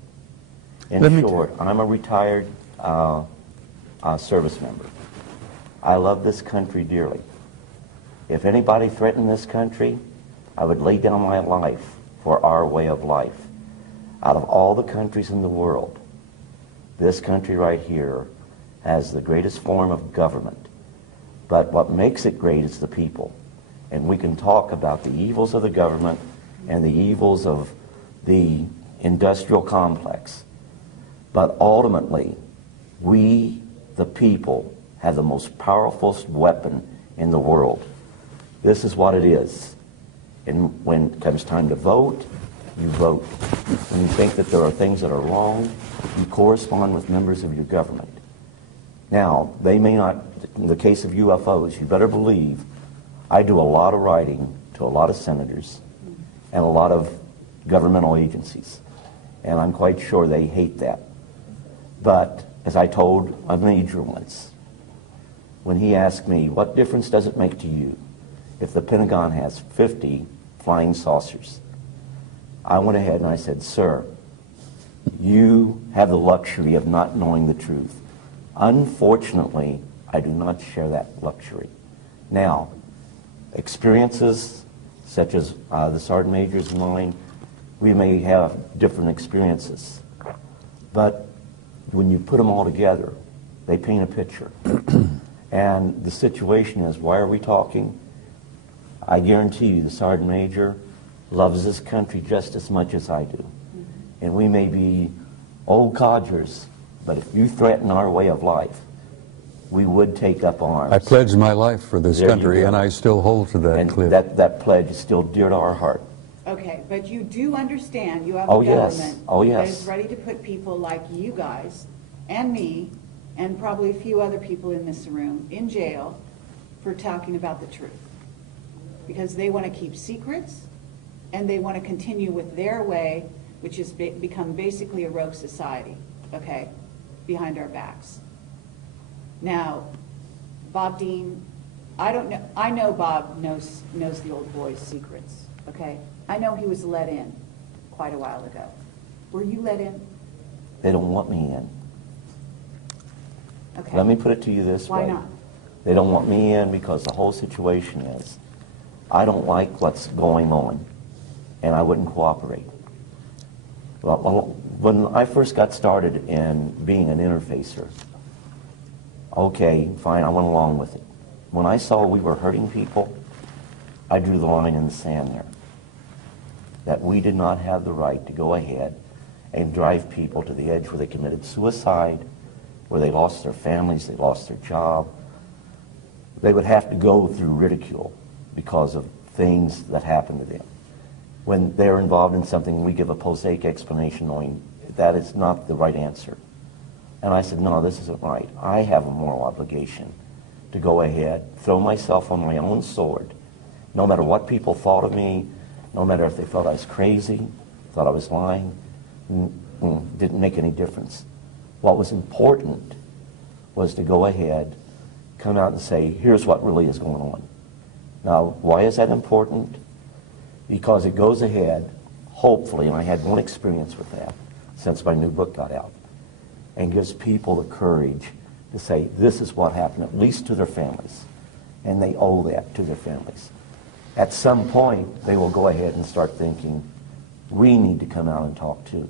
In short, I'm a retired service member. I love this country dearly. If anybody threatened this country, I would lay down my life for our way of life. Out of all the countries in the world, this country right here has the greatest form of government. But what makes it great is the people. And we can talk about the evils of the government and the evils of the industrial complex. But ultimately, we, the people, have the most powerful weapon in the world. This is what it is. And when it comes time to vote, you vote. When you think that there are things that are wrong, you correspond with members of your government. Now, they may not, in the case of UFOs, you better believe I do a lot of writing to a lot of senators and a lot of governmental agencies. And I'm quite sure they hate that. But as I told a major once, when he asked me, what difference does it make to you if the Pentagon has 50 flying saucers? I went ahead and I said, sir, you have the luxury of not knowing the truth. Unfortunately, I do not share that luxury. Now, experiences such as the Sergeant Major's and mine, we may have different experiences. But when you put them all together, they paint a picture. And the situation is, why are we talking? I guarantee you the Sergeant Major loves this country just as much as I do. And we may be old codgers, but if you threaten our way of life, we would take up arms. I pledged my life for this There you country, go. and I still hold to that, And Cliff. that pledge is still dear to our heart. Okay, but you do understand you have Oh, a yes. government Oh, that yes. is ready to put people like you guys and me and probably a few other people in this room in jail for talking about the truth. Because they want to keep secrets and they want to continue with their way, which has become basically a rogue society, okay, behind our backs. Now, Bob Dean, I don't know. I know Bob knows the old boy's secrets. Okay, I know he was let in quite a while ago. Were you let in? They don't want me in. Okay. Let me put it to you this way. Why not? They don't want me in because the whole situation is, I don't like what's going on, and I wouldn't cooperate. Well, when I first got started in being an interfacer, okay, fine, I went along with it. When I saw we were hurting people, I drew the line in the sand there. That we did not have the right to go ahead and drive people to the edge where they committed suicide, where they lost their families, they lost their job. They would have to go through ridicule because of things that happened to them. When they're involved in something, we give a prosaic explanation knowing that is not the right answer. And I said, no, this isn't right. I have a moral obligation to go ahead, throw myself on my own sword, no matter what people thought of me, no matter if they thought I was crazy, thought I was lying, didn't make any difference. What was important was to go ahead, come out and say, here's what really is going on. Now, why is that important? Because it goes ahead, hopefully, and I had one experience with that since my new book got out, and gives people the courage to say, this is what happened, at least to their families. And they owe that to their families. At some point, they will go ahead and start thinking, we need to come out and talk too.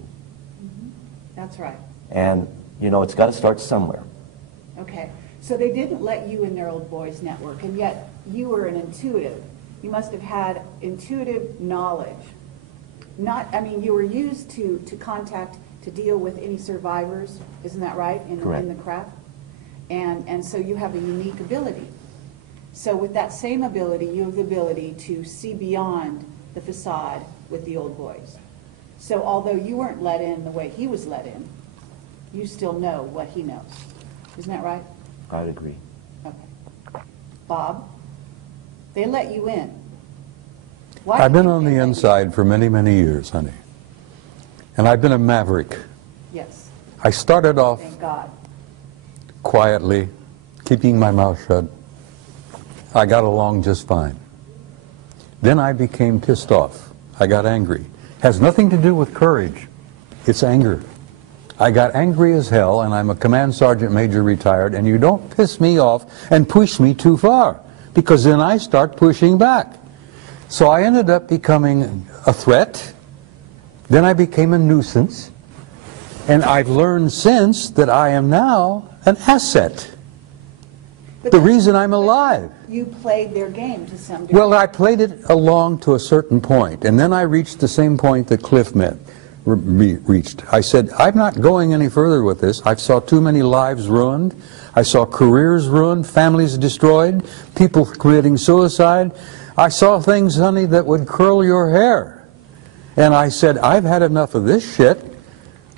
Mm-hmm. That's right. And, you know, it's got to start somewhere. Okay. So they didn't let you in their old boys network, and yet you were an intuitive. You must have had intuitive knowledge. You were used to contact, to deal with any survivors, isn't that right, in the craft? And so you have a unique ability. So with that same ability, you have the ability to see beyond the facade with the old boys. So although you weren't let in the way he was let in, you still know what he knows. Isn't that right? I'd agree. Okay. Bob, they let you in. Why I've been did on they the let you inside for many, many years, honey. And I've been a maverick. in? Yes. I started off Thank God. quietly, keeping my mouth shut. I got along just fine. Then I became pissed off. I got angry. Has nothing to do with courage. It's anger. I got angry as hell, and I'm a command sergeant major retired, and you don't piss me off and push me too far, because then I start pushing back. So I ended up becoming a threat. Then I became a nuisance. And I've learned since that I am now an asset. But The that's- reason I'm alive. You played their game to some degree. Well, I played it along to a certain point, and then I reached the same point that Cliff reached. I said, I'm not going any further with this. I saw too many lives ruined. I saw careers ruined, families destroyed, people committing suicide. I saw things, honey, that would curl your hair. And I said, I've had enough of this shit.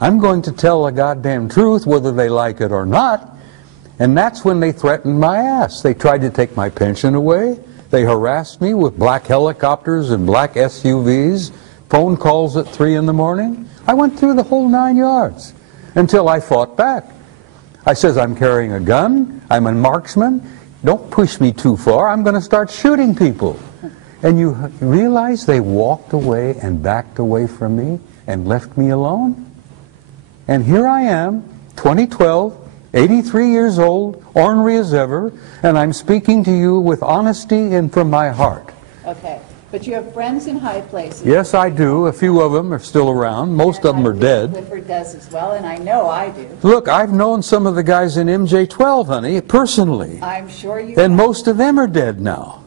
I'm going to tell the goddamn truth, whether they like it or not. And that's when they threatened my ass. They tried to take my pension away. They harassed me with black helicopters and black SUVs, phone calls at 3 in the morning. I went through the whole 9 yards until I fought back. I says, I'm carrying a gun, I'm a marksman, don't push me too far, I'm going to start shooting people. And you realize they walked away and backed away from me and left me alone? And here I am, 2012, 83 years old, ornery as ever, and I'm speaking to you with honesty and from my heart. Okay, but you have friends in high places. Yes, I do. A few of them are still around. Most of them are dead. Clifford does as well, and I know I do. Look, I've known some of the guys in MJ-12, honey, personally. I'm sure you And have. most of them are dead now.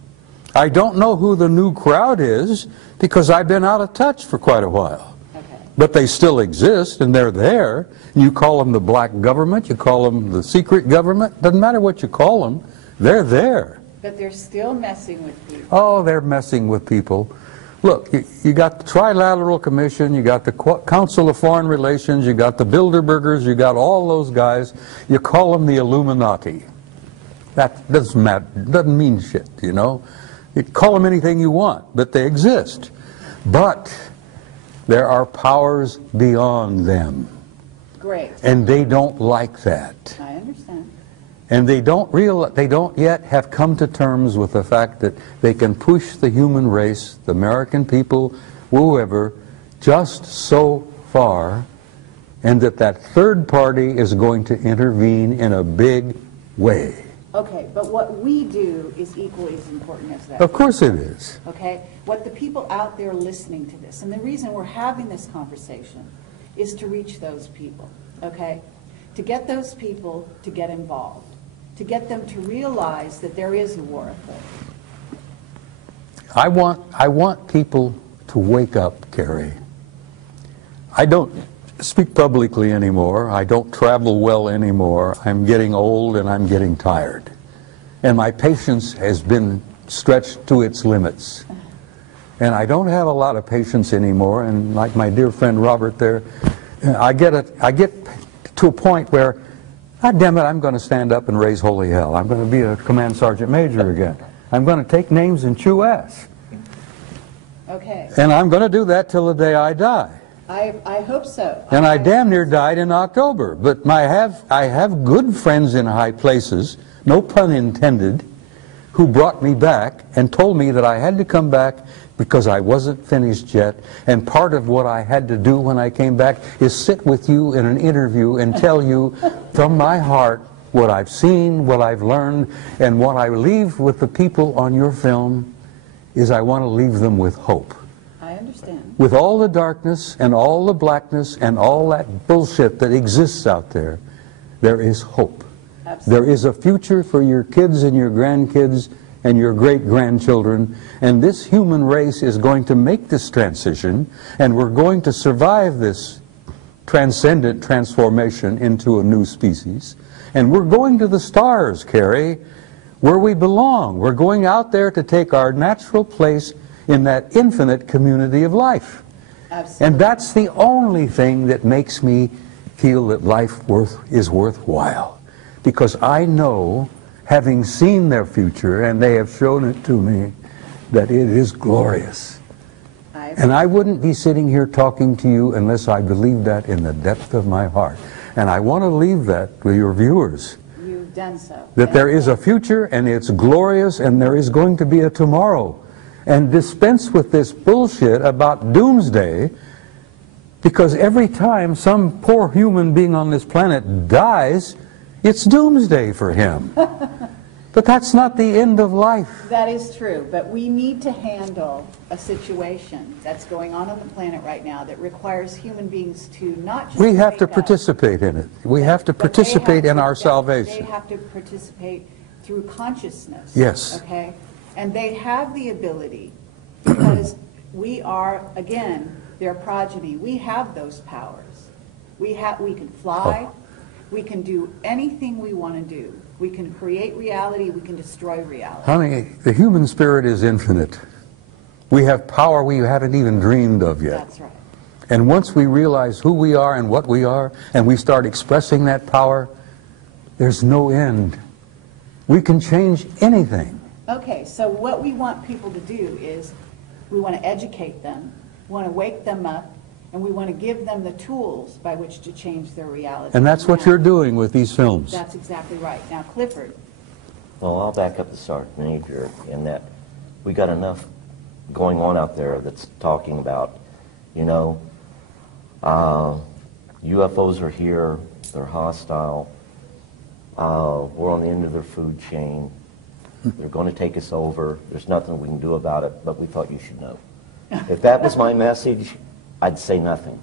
I don't know who the new crowd is because I've been out of touch for quite a while. Okay. But they still exist, and they're there. You call them the black government, you call them the secret government, doesn't matter what you call them, they're there. But they're still messing with people. Oh, they're messing with people. Look, you got the Trilateral Commission, you got the Council of Foreign Relations, you got the Bilderbergers, you got all those guys. You call them the Illuminati. That doesn't matter, doesn't mean shit, you know. You call them anything you want, but they exist. But there are powers beyond them. Great. And they don't like that. I understand. And they don't yet have come to terms with the fact that they can push the human race, the American people, whoever, just so far, and that third party is going to intervene in a big way. Okay, but what we do is equally as important as that. Of course it is. Okay? What the people out there listening to this, and the reason we're having this conversation is to reach those people, okay? To get those people to get involved, to get them to realize that there is a war afoot. I want people to wake up, Carrie. I don't speak publicly anymore. I don't travel well anymore. I'm getting old and I'm getting tired. And my patience has been stretched to its limits. And I don't have a lot of patience anymore. And like my dear friend Robert there, I get to a point where, God damn it, I'm going to stand up and raise holy hell. I'm going to be a command sergeant major again. I'm going to take names and chew ass. Okay. And I'm going to do that till the day I die. I hope so. And I damn near died in October. But I have good friends in high places, no pun intended, who brought me back and told me that I had to come back because I wasn't finished yet. And part of what I had to do when I came back is sit with you in an interview and tell you from my heart what I've seen, what I've learned, and what I leave with the people on your film is I want to leave them with hope. I understand. With all the darkness and all the blackness and all that bullshit that exists out there, there is hope. Absolutely. There is a future for your kids and your grandkids and your great-grandchildren, and this human race is going to make this transition, and we're going to survive this transcendent transformation into a new species. And we're going to the stars, Carrie, where we belong. We're going out there to take our natural place in that infinite community of life. Absolutely. And that's the only thing that makes me feel that life is worthwhile. Because I know, having seen their future, and they have shown it to me, that it is glorious. And I wouldn't be sitting here talking to you unless I believed that in the depth of my heart. And I want to leave that with your viewers. You've done so. That there is a future, and it's glorious, and there is going to be a tomorrow. And dispense with this bullshit about doomsday, because every time some poor human being on this planet dies, it's doomsday for him. But that's not the end of life. That is true, but we need to handle a situation that's going on the planet right now that requires human beings to not just We have to wake up, participate in it. We have to but they participate have in to- our They salvation. have to participate through consciousness. Yes. Okay? And they have the ability, because we are, again, their progeny. We have those powers. We can fly. We can do anything we want to do. We can create reality. We can destroy reality. Honey, the human spirit is infinite. We have power we haven't even dreamed of yet. That's right. And once we realize who we are and what we are, and we start expressing that power, there's no end. We can change anything. Okay, so what we want people to do is we want to educate them, we want to wake them up, and we want to give them the tools by which to change their reality. And that's what you're doing with these films. That's exactly right. Now, Clifford. Well, I'll back up the Sergeant Major in that we got enough going on out there that's talking about, you know, UFOs are here, they're hostile, we're on the end of their food chain, they're going to take us over, there's nothing we can do about it, but we thought you should know. If that was my message, I'd say nothing.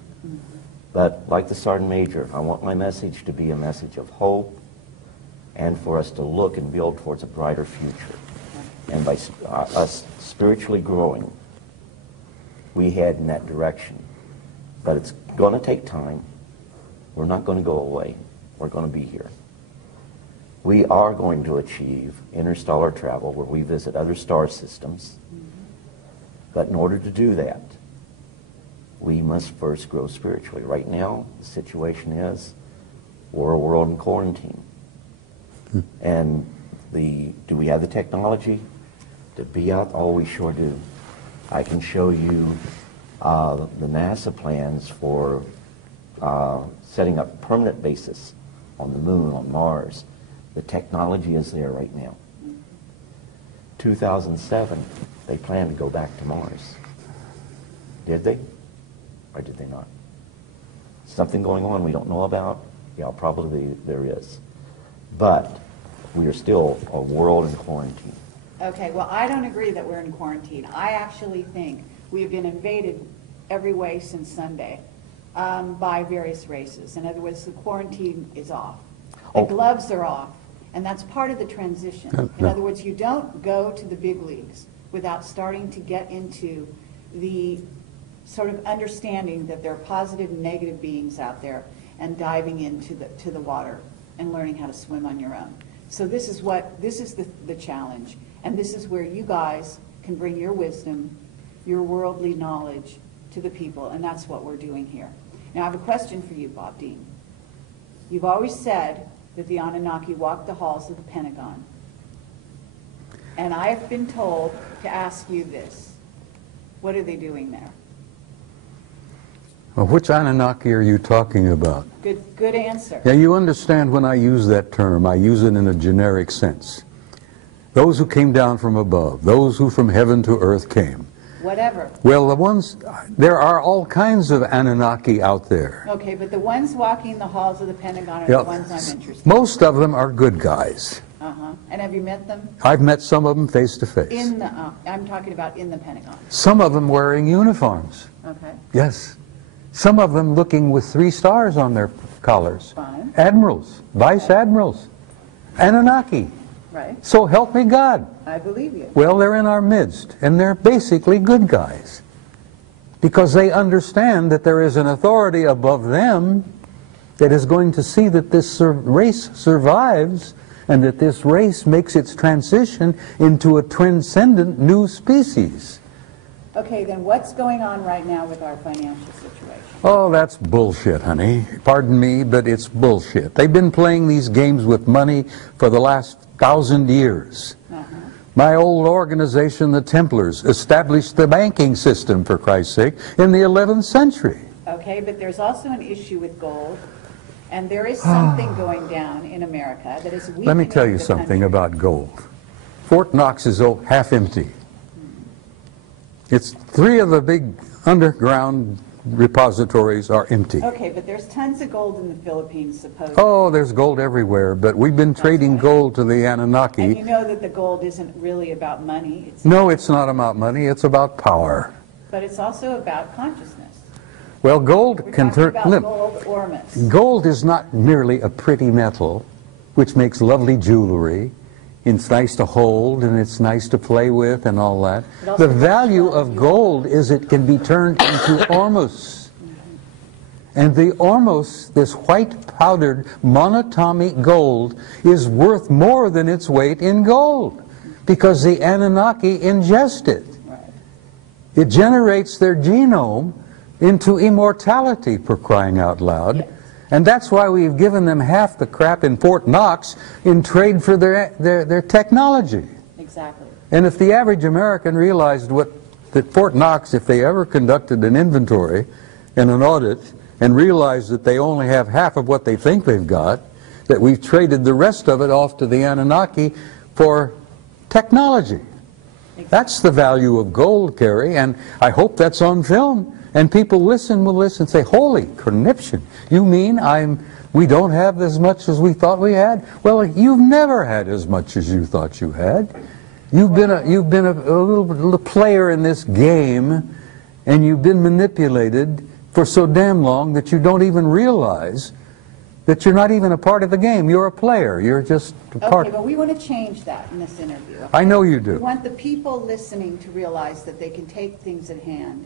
But like the Sergeant Major, I want my message to be a message of hope and for us to look and build towards a brighter future. And by us spiritually growing, we head in that direction. But it's going to take time. We're not going to go away. We're going to be here. We are going to achieve interstellar travel where we visit other star systems. But in order to do that, we must first grow spiritually. Right now, the situation is we're a world in quarantine. And do we have the technology to be out? Oh, we sure do. I can show you the NASA plans for setting up permanent bases on the moon, on Mars. The technology is there right now. 2007, they planned to go back to Mars. Did they? Or did they not? Something going on we don't know about? Yeah, probably there is. But we are still a world in quarantine. Okay, well, I don't agree that we're in quarantine. I actually think we have been invaded every way since Sunday by various races. In other words, the quarantine is off. The gloves are off, and that's part of the transition. In other words, you don't go to the big leagues without starting to get into the sort of understanding that there are positive and negative beings out there and diving into the water and learning how to swim on your own. So this is the challenge, and this is where you guys can bring your wisdom, your worldly knowledge to the people, and that's what we're doing here. Now I have a question for you, Bob Dean. You've always said that the Anunnaki walked the halls of the Pentagon, and I have been told to ask you this. What are they doing there? Well, which Anunnaki are you talking about? Good answer. Yeah, you understand when I use that term, I use it in a generic sense. Those who came down from above, those who from heaven to earth came. Whatever. Well, there are all kinds of Anunnaki out there. Okay, but the ones walking the halls of the Pentagon are the ones I'm interested in. Most of them are good guys. And have you met them? I've met some of them face to face. I'm talking about in the Pentagon. Some of them wearing uniforms. Okay. Yes. Some of them looking with 3 stars on their collars. Fine. Admirals, vice admirals, Anunnaki. Right. So help me God. I believe you. Well, they're in our midst, and they're basically good guys. Because they understand that there is an authority above them that is going to see that this race survives and that this race makes its transition into a transcendent new species. Okay, then what's going on right now with our financial situation? Oh, that's bullshit, honey. Pardon me, but it's bullshit. They've been playing these games with money for the last 1,000 years. My old organization, the Templars, established the banking system, for Christ's sake, in the 11th century. Okay, but there's also an issue with gold, and there is something going down in America that is weakening. Let me tell you something about gold. Fort Knox is half empty. It's 3 of the big underground repositories are empty. Okay, but there's tons of gold in the Philippines, supposedly. Oh, there's gold everywhere, but we've been trading gold to the Anunnaki. And you know that the gold isn't really about money. No, it's not about money, it's about power. But it's also about consciousness. Well, gold can turn... Gold or miss. Gold is not merely a pretty metal, which makes lovely jewelry. It's nice to hold, and it's nice to play with, and all that. The value of gold is it can be turned into ormus. And the ormus, this white powdered monatomic gold, is worth more than its weight in gold, because the Anunnaki ingest it. It generates their genome into immortality, for crying out loud. And that's why we've given them half the crap in Fort Knox in trade for their technology. Exactly. And if the average American realized that Fort Knox, if they ever conducted an inventory and an audit and realized that they only have half of what they think they've got, that we've traded the rest of it off to the Anunnaki for technology. That's the value of gold, Carrie, and I hope that's on film. And people will listen and say, holy conniption, you mean we don't have as much as we thought we had? Well, you've never had as much as you thought you had. You've been a little player in this game, and you've been manipulated for so damn long that you don't even realize that you're not even a part of the game. You're a player. You're just a part. Okay, but we want to change that in this interview. Okay? I know you do. We want the people listening to realize that they can take things in hand,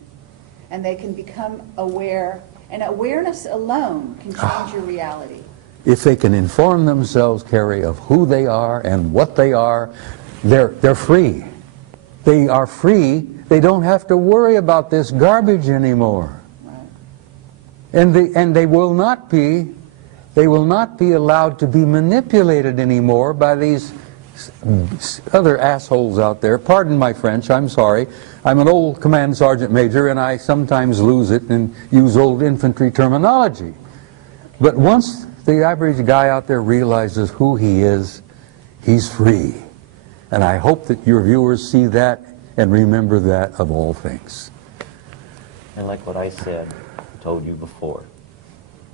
and they can become aware, and awareness alone can change your reality. If they can inform themselves, Carrie, of who they are and what they are, they're free. They are free. They don't have to worry about this garbage anymore. Right. And they will not be allowed to be manipulated anymore by these other assholes out there. Pardon my French, I'm sorry. I'm an old command sergeant major, and I sometimes lose it and use old infantry terminology. But once the average guy out there realizes who he is, he's free. And I hope that your viewers see that and remember that of all things. And like what I said, told you before,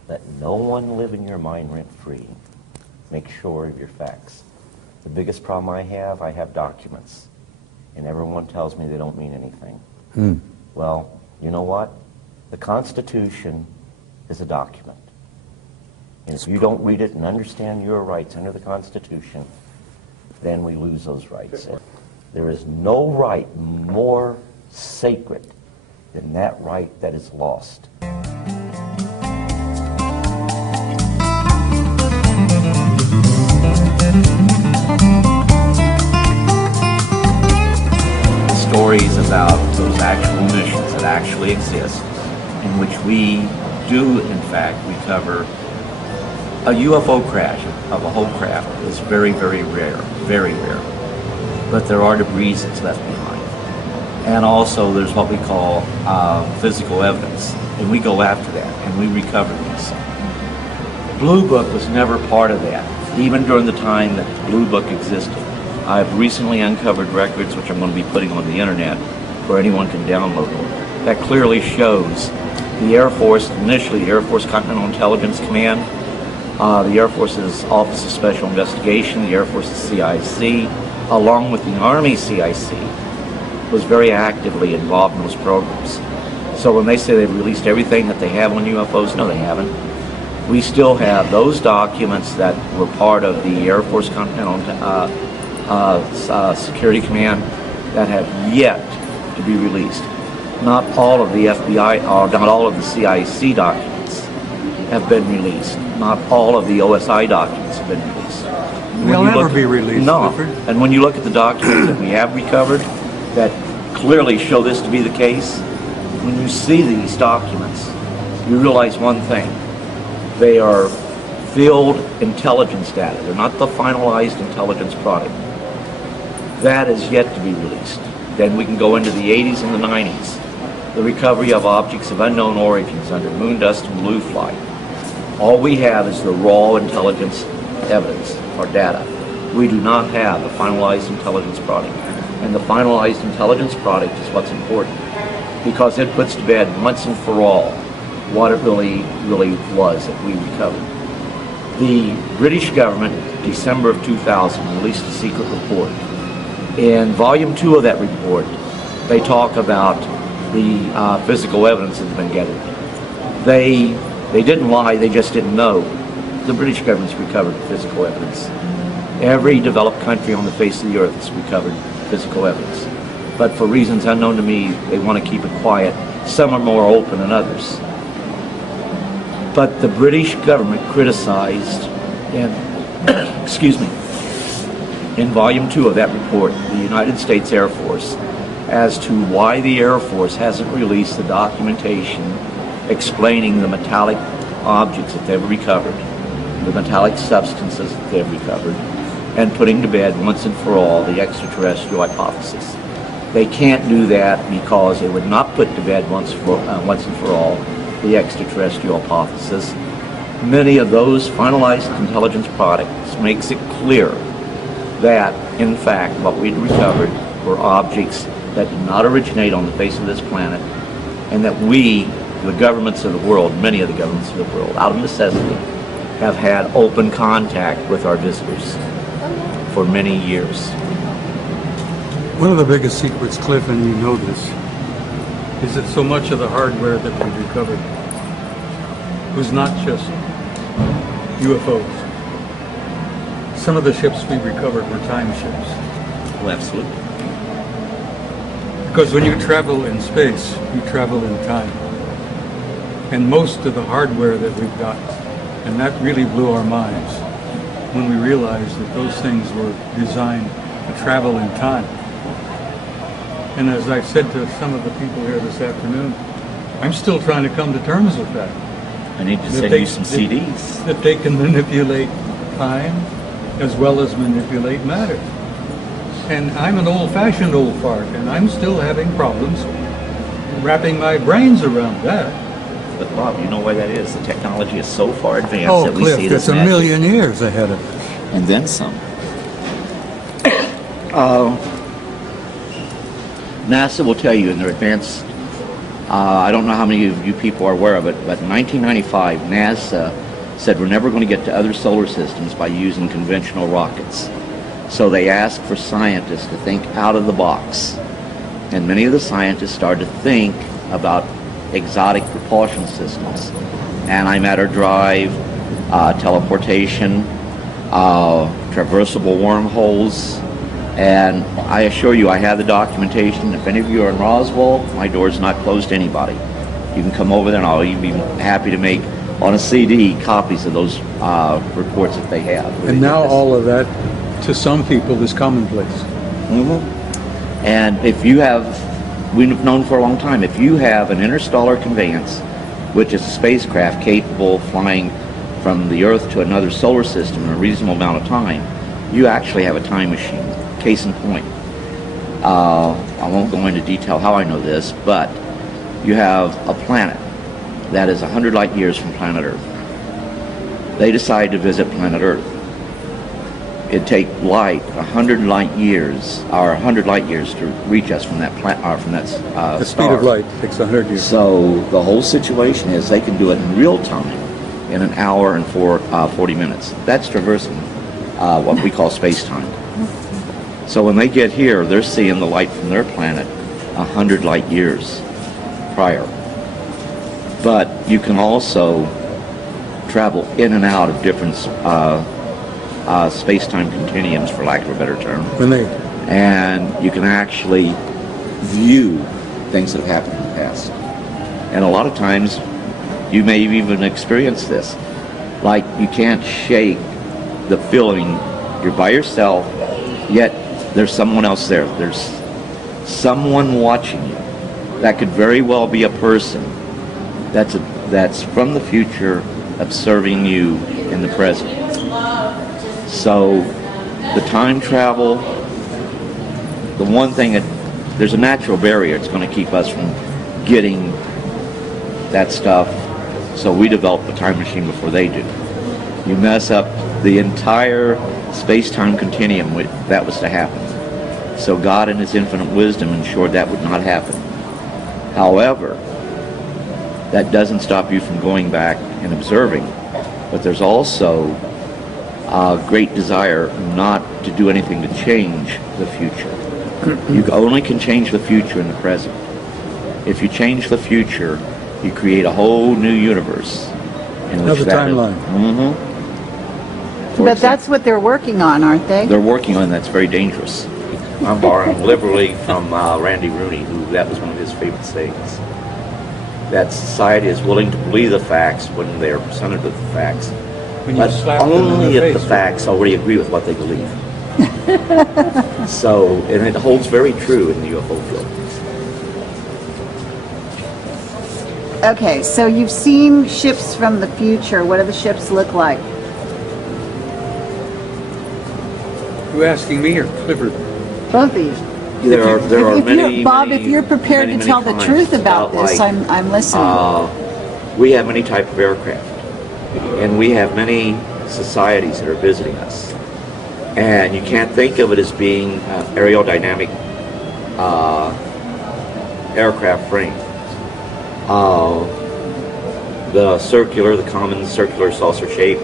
let no one live in your mind rent-free. Make sure of your facts. The biggest problem I have documents. And everyone tells me they don't mean anything. Well, you know what? The Constitution is a document. And if you don't read it and understand your rights under the Constitution, then we lose those rights. There is no right more sacred than that right that is lost. Stories about those actual missions that actually exist, in which we do, in fact, recover a UFO crash of a whole craft is very, very rare, very rare. But there are debris that's left behind. And also there's what we call physical evidence, and we go after that, and we recover these. Blue Book was never part of that, even during the time that the Blue Book existed. I've recently uncovered records, which I'm going to be putting on the internet, where anyone can download them, that clearly shows the Air Force, initially the Air Force Continental Intelligence Command, the Air Force's Office of Special Investigation, the Air Force's CIC, along with the Army CIC, was very actively involved in those programs. So when they say they've released everything that they have on UFOs, no, they haven't. We still have those documents that were part of the Air Force Continental Security Command that have yet to be released. Not all of the FBI, or not all of the CIC documents have been released. Not all of the OSI documents have been released. They'll never be released. No. And when you look at the documents that we have recovered that clearly show this to be the case, when you see these documents, you realize one thing. They are field intelligence data. They're not the finalized intelligence product. That is yet to be released. Then we can go into the 80s and the 90s. The recovery of objects of unknown origins under moon dust and blue flight. All we have is the raw intelligence evidence or data. We do not have the finalized intelligence product. And the finalized intelligence product is what's important, because it puts to bed once and for all what it really was that we recovered. The British government, December of 2000, released a secret report. In volume 2 of that report, they talk about the physical evidence that's been gathered. They didn't lie, they just didn't know. The British government's recovered physical evidence. Every developed country on the face of the earth has recovered physical evidence. But for reasons unknown to me, they want to keep it quiet. Some are more open than others. But the British government criticized, excuse me, in volume 2 of that report, the United States Air Force, as to why the Air Force hasn't released the documentation explaining the metallic objects that they've recovered, the metallic substances that they've recovered, and putting to bed once and for all the extraterrestrial hypothesis. They can't do that because they would not put to bed once and for all the extraterrestrial hypothesis. Many of those finalized intelligence products makes it clear that, in fact, what we'd recovered were objects that did not originate on the face of this planet, and that we, the governments of the world, many of the governments of the world, out of necessity, have had open contact with our visitors for many years. One of the biggest secrets, Cliff, and you know this, is that so much of the hardware that we recovered was not just UFOs. Some of the ships we recovered were time ships. Well, absolutely. Because when you travel in space, you travel in time. And most of the hardware that we've got, and that really blew our minds when we realized that those things were designed to travel in time. And as I said to some of the people here this afternoon, I'm still trying to come to terms with that. I need to send you some CDs. That they can manipulate time as well as manipulate matter. And I'm an old-fashioned old fart, and I'm still having problems wrapping my brains around that. But Bob, you know why that is? The technology is so far advanced that we Cliff, see it as it's a magic. million years ahead of it. And then some. NASA will tell you in their advanced, I don't know how many of you people are aware of it, but in 1995, NASA said we're never going to get to other solar systems by using conventional rockets. So they asked for scientists to think out of the box. And many of the scientists started to think about exotic propulsion systems, antimatter drive, teleportation, traversable wormholes, and I assure you I have the documentation. If any of you are in Roswell, my door's not closed to anybody. You can come over there and I'll even be happy to make on a CD copies of those reports if they have. And now all of that, to some people, is commonplace. Mm-hmm. And if you have, we've known for a long time, if you have an interstellar conveyance, which is a spacecraft capable of flying from the Earth to another solar system in a reasonable amount of time, you actually have a time machine. Case in point. I won't go into detail how I know this, but you have a planet that is 100 light years from planet Earth. They decide to visit planet Earth. It'd take light 100 light years, or 100 light years to reach us from that The speed star. of light takes 100 years. So the whole situation is they can do it in real time in an hour and 40 minutes. That's traversing what we call space-time. So when they get here, they're seeing the light from their planet 100 light years prior. But you can also travel in and out of different space-time continuums, for lack of a better term. And you can actually view things that have happened in the past. And a lot of times, you may even experience this. Like, you can't shake the feeling you're by yourself, yet there's someone else there. There's someone watching you. That could very well be a person that's from the future observing you in the present. So the time travel, the one thing there's a natural barrier. It's going to keep us from getting that stuff. So we develop a time machine before they do. You mess up the entire space-time continuum if that was to happen. So God in His infinite wisdom ensured that would not happen. However, that doesn't stop you from going back and observing. But there's also a great desire not to do anything to change the future. You only can change the future in the present. If you change the future, you create a whole new universe. Another timeline. Mm-hmm. But that's what they're working on, aren't they? They're working on that's very dangerous. I'm borrowing liberally from Randy Rooney, who that was one of his favorite sayings. That society is willing to believe the facts when they are presented with the facts, but only if the facts already agree with what they believe. So, and it holds very true in the UFO field. Okay, so you've seen ships from the future. What do the ships look like? You asking me or Clifford? Both of you. There are If you're- many, Bob, many, if you're prepared many, to many tell the kinds truth about this, like, I'm listening. we have many types of aircraft, and we have many societies that are visiting us. And you can't think of it as being aerodynamic aircraft frame. The circular, the common circular saucer shape,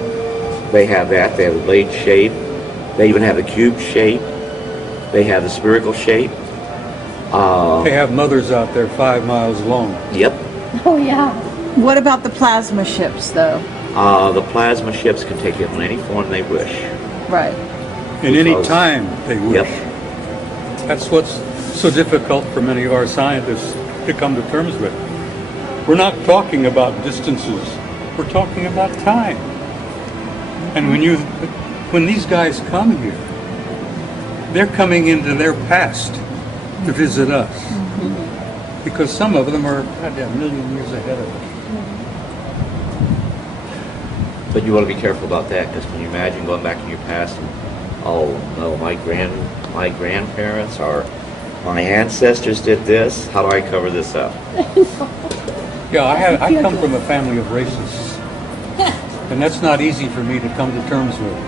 they have that. They have the blade shape. They even have the cube shape. They have the spherical shape. They have mothers out there 5 miles long. Yep. Oh, yeah. What about the plasma ships, though? The plasma ships can take it in any form they wish. Right. In any Because- time they wish. Yep. That's what's so difficult for many of our scientists to come to terms with. We're not talking about distances. We're talking about time. And when these guys come here, they're coming into their past to visit us. Because some of them are a million years ahead of us. But you want to be careful about that, because when you imagine going back in your past and, oh no, my grandparents or my ancestors did this, how do I cover this up? Yeah, I come from a family of racists. And that's not easy for me to come to terms with.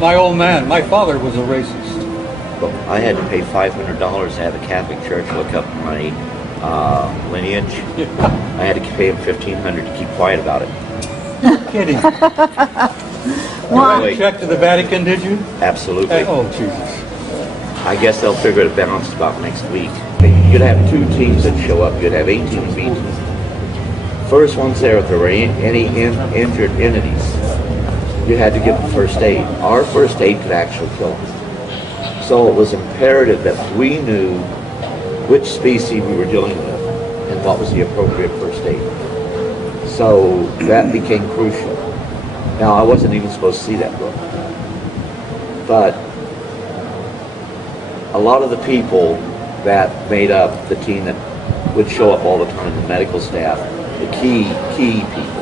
My old man, my father was a racist. But I had to pay $500 to have a Catholic church look up my lineage. I had to pay him $1,500 to keep quiet about it. Kidding. Well, Wait, Check to the Vatican, did you? absolutely. Oh, Jesus. I guess they'll figure it balanced about next week. You'd have 2 teams that show up. You'd have 18 B teams. First ones there, if there were any injured entities, you had to give them first aid. Our first aid could actually kill them. So it was imperative that we knew which species we were dealing with and what was the appropriate first aid. So that became crucial. Now, I wasn't even supposed to see that book. But a lot of the people that made up the team that would show up all the time, the medical staff, the key people,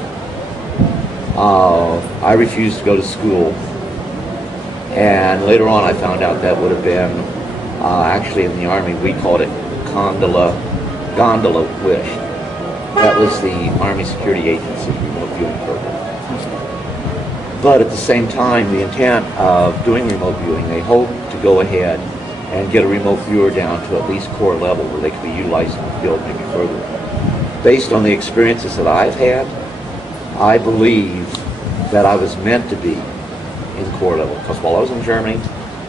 I refused to go to school. And later on I found out that would have been, actually in the Army, we called it gondola wish. That was the Army Security Agency remote viewing program. But at the same time, the intent of doing remote viewing, they hoped to go ahead and get a remote viewer down to at least core level where they could be utilized in the field, maybe further. Based on the experiences that I've had, I believe that I was meant to be in core level. Because while I was in Germany,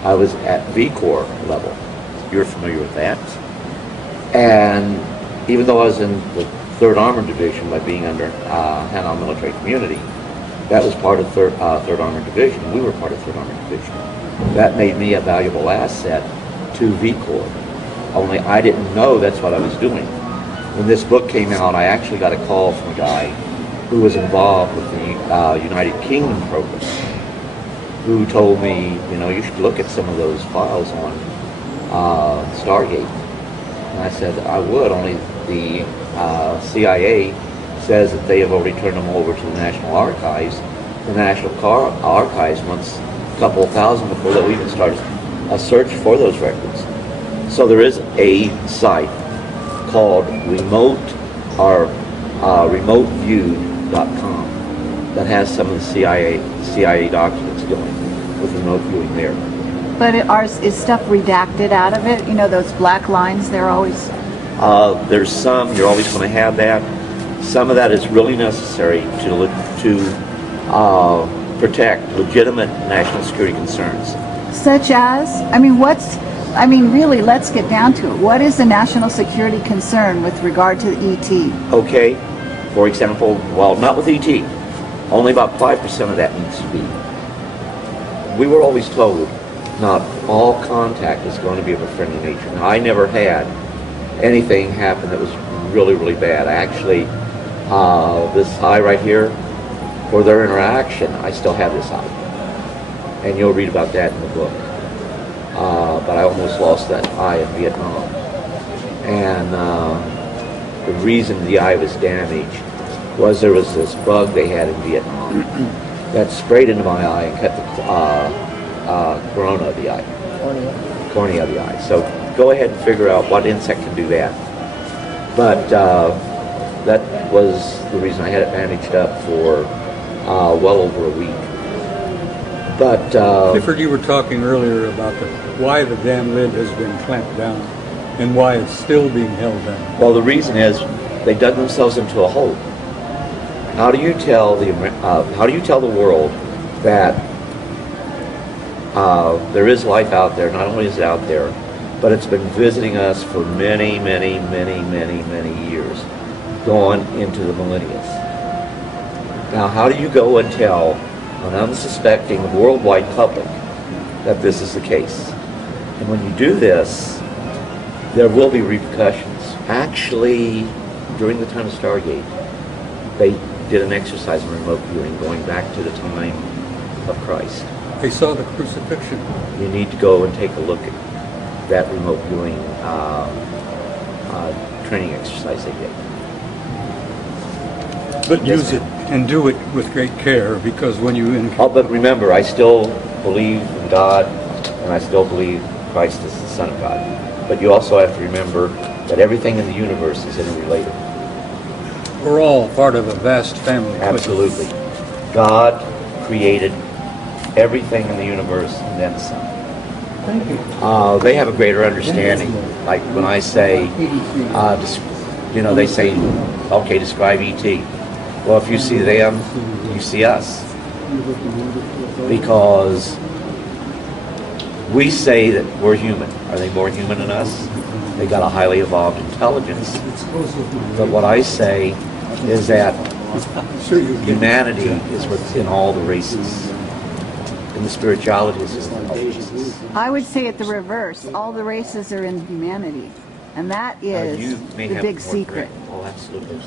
I was at V Corps level. You're familiar with that. And even though I was in the 3rd Armored Division by being under Hanau Military Community, that was part of 3rd Armored Division. We were part of 3rd Armored Division. That made me a valuable asset to V Corps. Only I didn't know that's what I was doing. When this book came out, I actually got a call from a guy who was involved with the United Kingdom program, who told me, you know, you should look at some of those files on Stargate. And I said, I would, only the CIA says that they have already turned them over to the National Archives. The National Archives wants a couple thousand before they'll even start a search for those records. So there is a site called remoteviewed.com that has some of the CIA documents going with remote viewing there. but is stuff redacted out of it? You know, those black lines, they're always... There's some, you're always going to have that. Some of that is really necessary to protect legitimate national security concerns. Such as? Really, let's get down to it. What is a national security concern with regard to ET? Okay, for example, well, not with ET. Only about 5% of that needs to be. We were always told not all contact is going to be of a friendly nature. Now, I never had anything happen that was really, really bad. Actually, this eye right here, for their interaction, I still have this eye. And you'll read about that in the book. But I almost lost that eye in Vietnam. And the reason the eye was damaged was there was this bug they had in Vietnam that sprayed into my eye and cut corona of the eye. Cornea of the eye. So go ahead and figure out what insect can do that. But that was the reason I had it bandaged up for well over a week. But Clifford, you were talking earlier about why the dam lid has been clamped down and why it's still being held down. well, the reason is they dug themselves into a hole. How do you tell the world that there is life out there? Not only is it out there, but it's been visiting us for many, many, many, many, many years, going into the millennia. Now, how do you go and tell an unsuspecting worldwide public that this is the case? And when you do this, there will be repercussions. Actually, during the time of Stargate, they did an exercise in remote viewing going back to the time of Christ. They saw the crucifixion. You need to go and take a look at that remote viewing training exercise they did. But use it and do it with great care, because when you Oh, but remember, I still believe in God, and I still believe Christ is the Son of God. But you also have to remember that everything in the universe is interrelated. we're all part of a vast family. Absolutely. God created everything in the universe and then some. Thank you. They have a greater understanding. Like when I say, they say, okay, describe E.T. Well, if you see them, you see us. Because we say that we're human. Are they more human than us? They got a highly evolved intelligence. But what I say is that humanity is within all the races. And the spirituality is in all the races. I would say it the reverse. All the races are in humanity. And that is You may the have big more secret. correct. Oh, absolutely.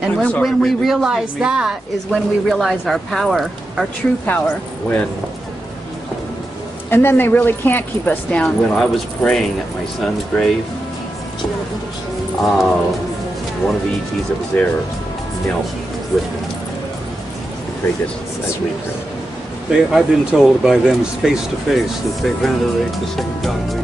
And I'm sorry, when we baby. realize Excuse me. that is when we realize our power, our true power. And then they really can't keep us down. When I was praying at my son's grave, one of the ETs that was there knelt with me. We prayed this as we prayed. I've been told by them face to face that they venerate the same God we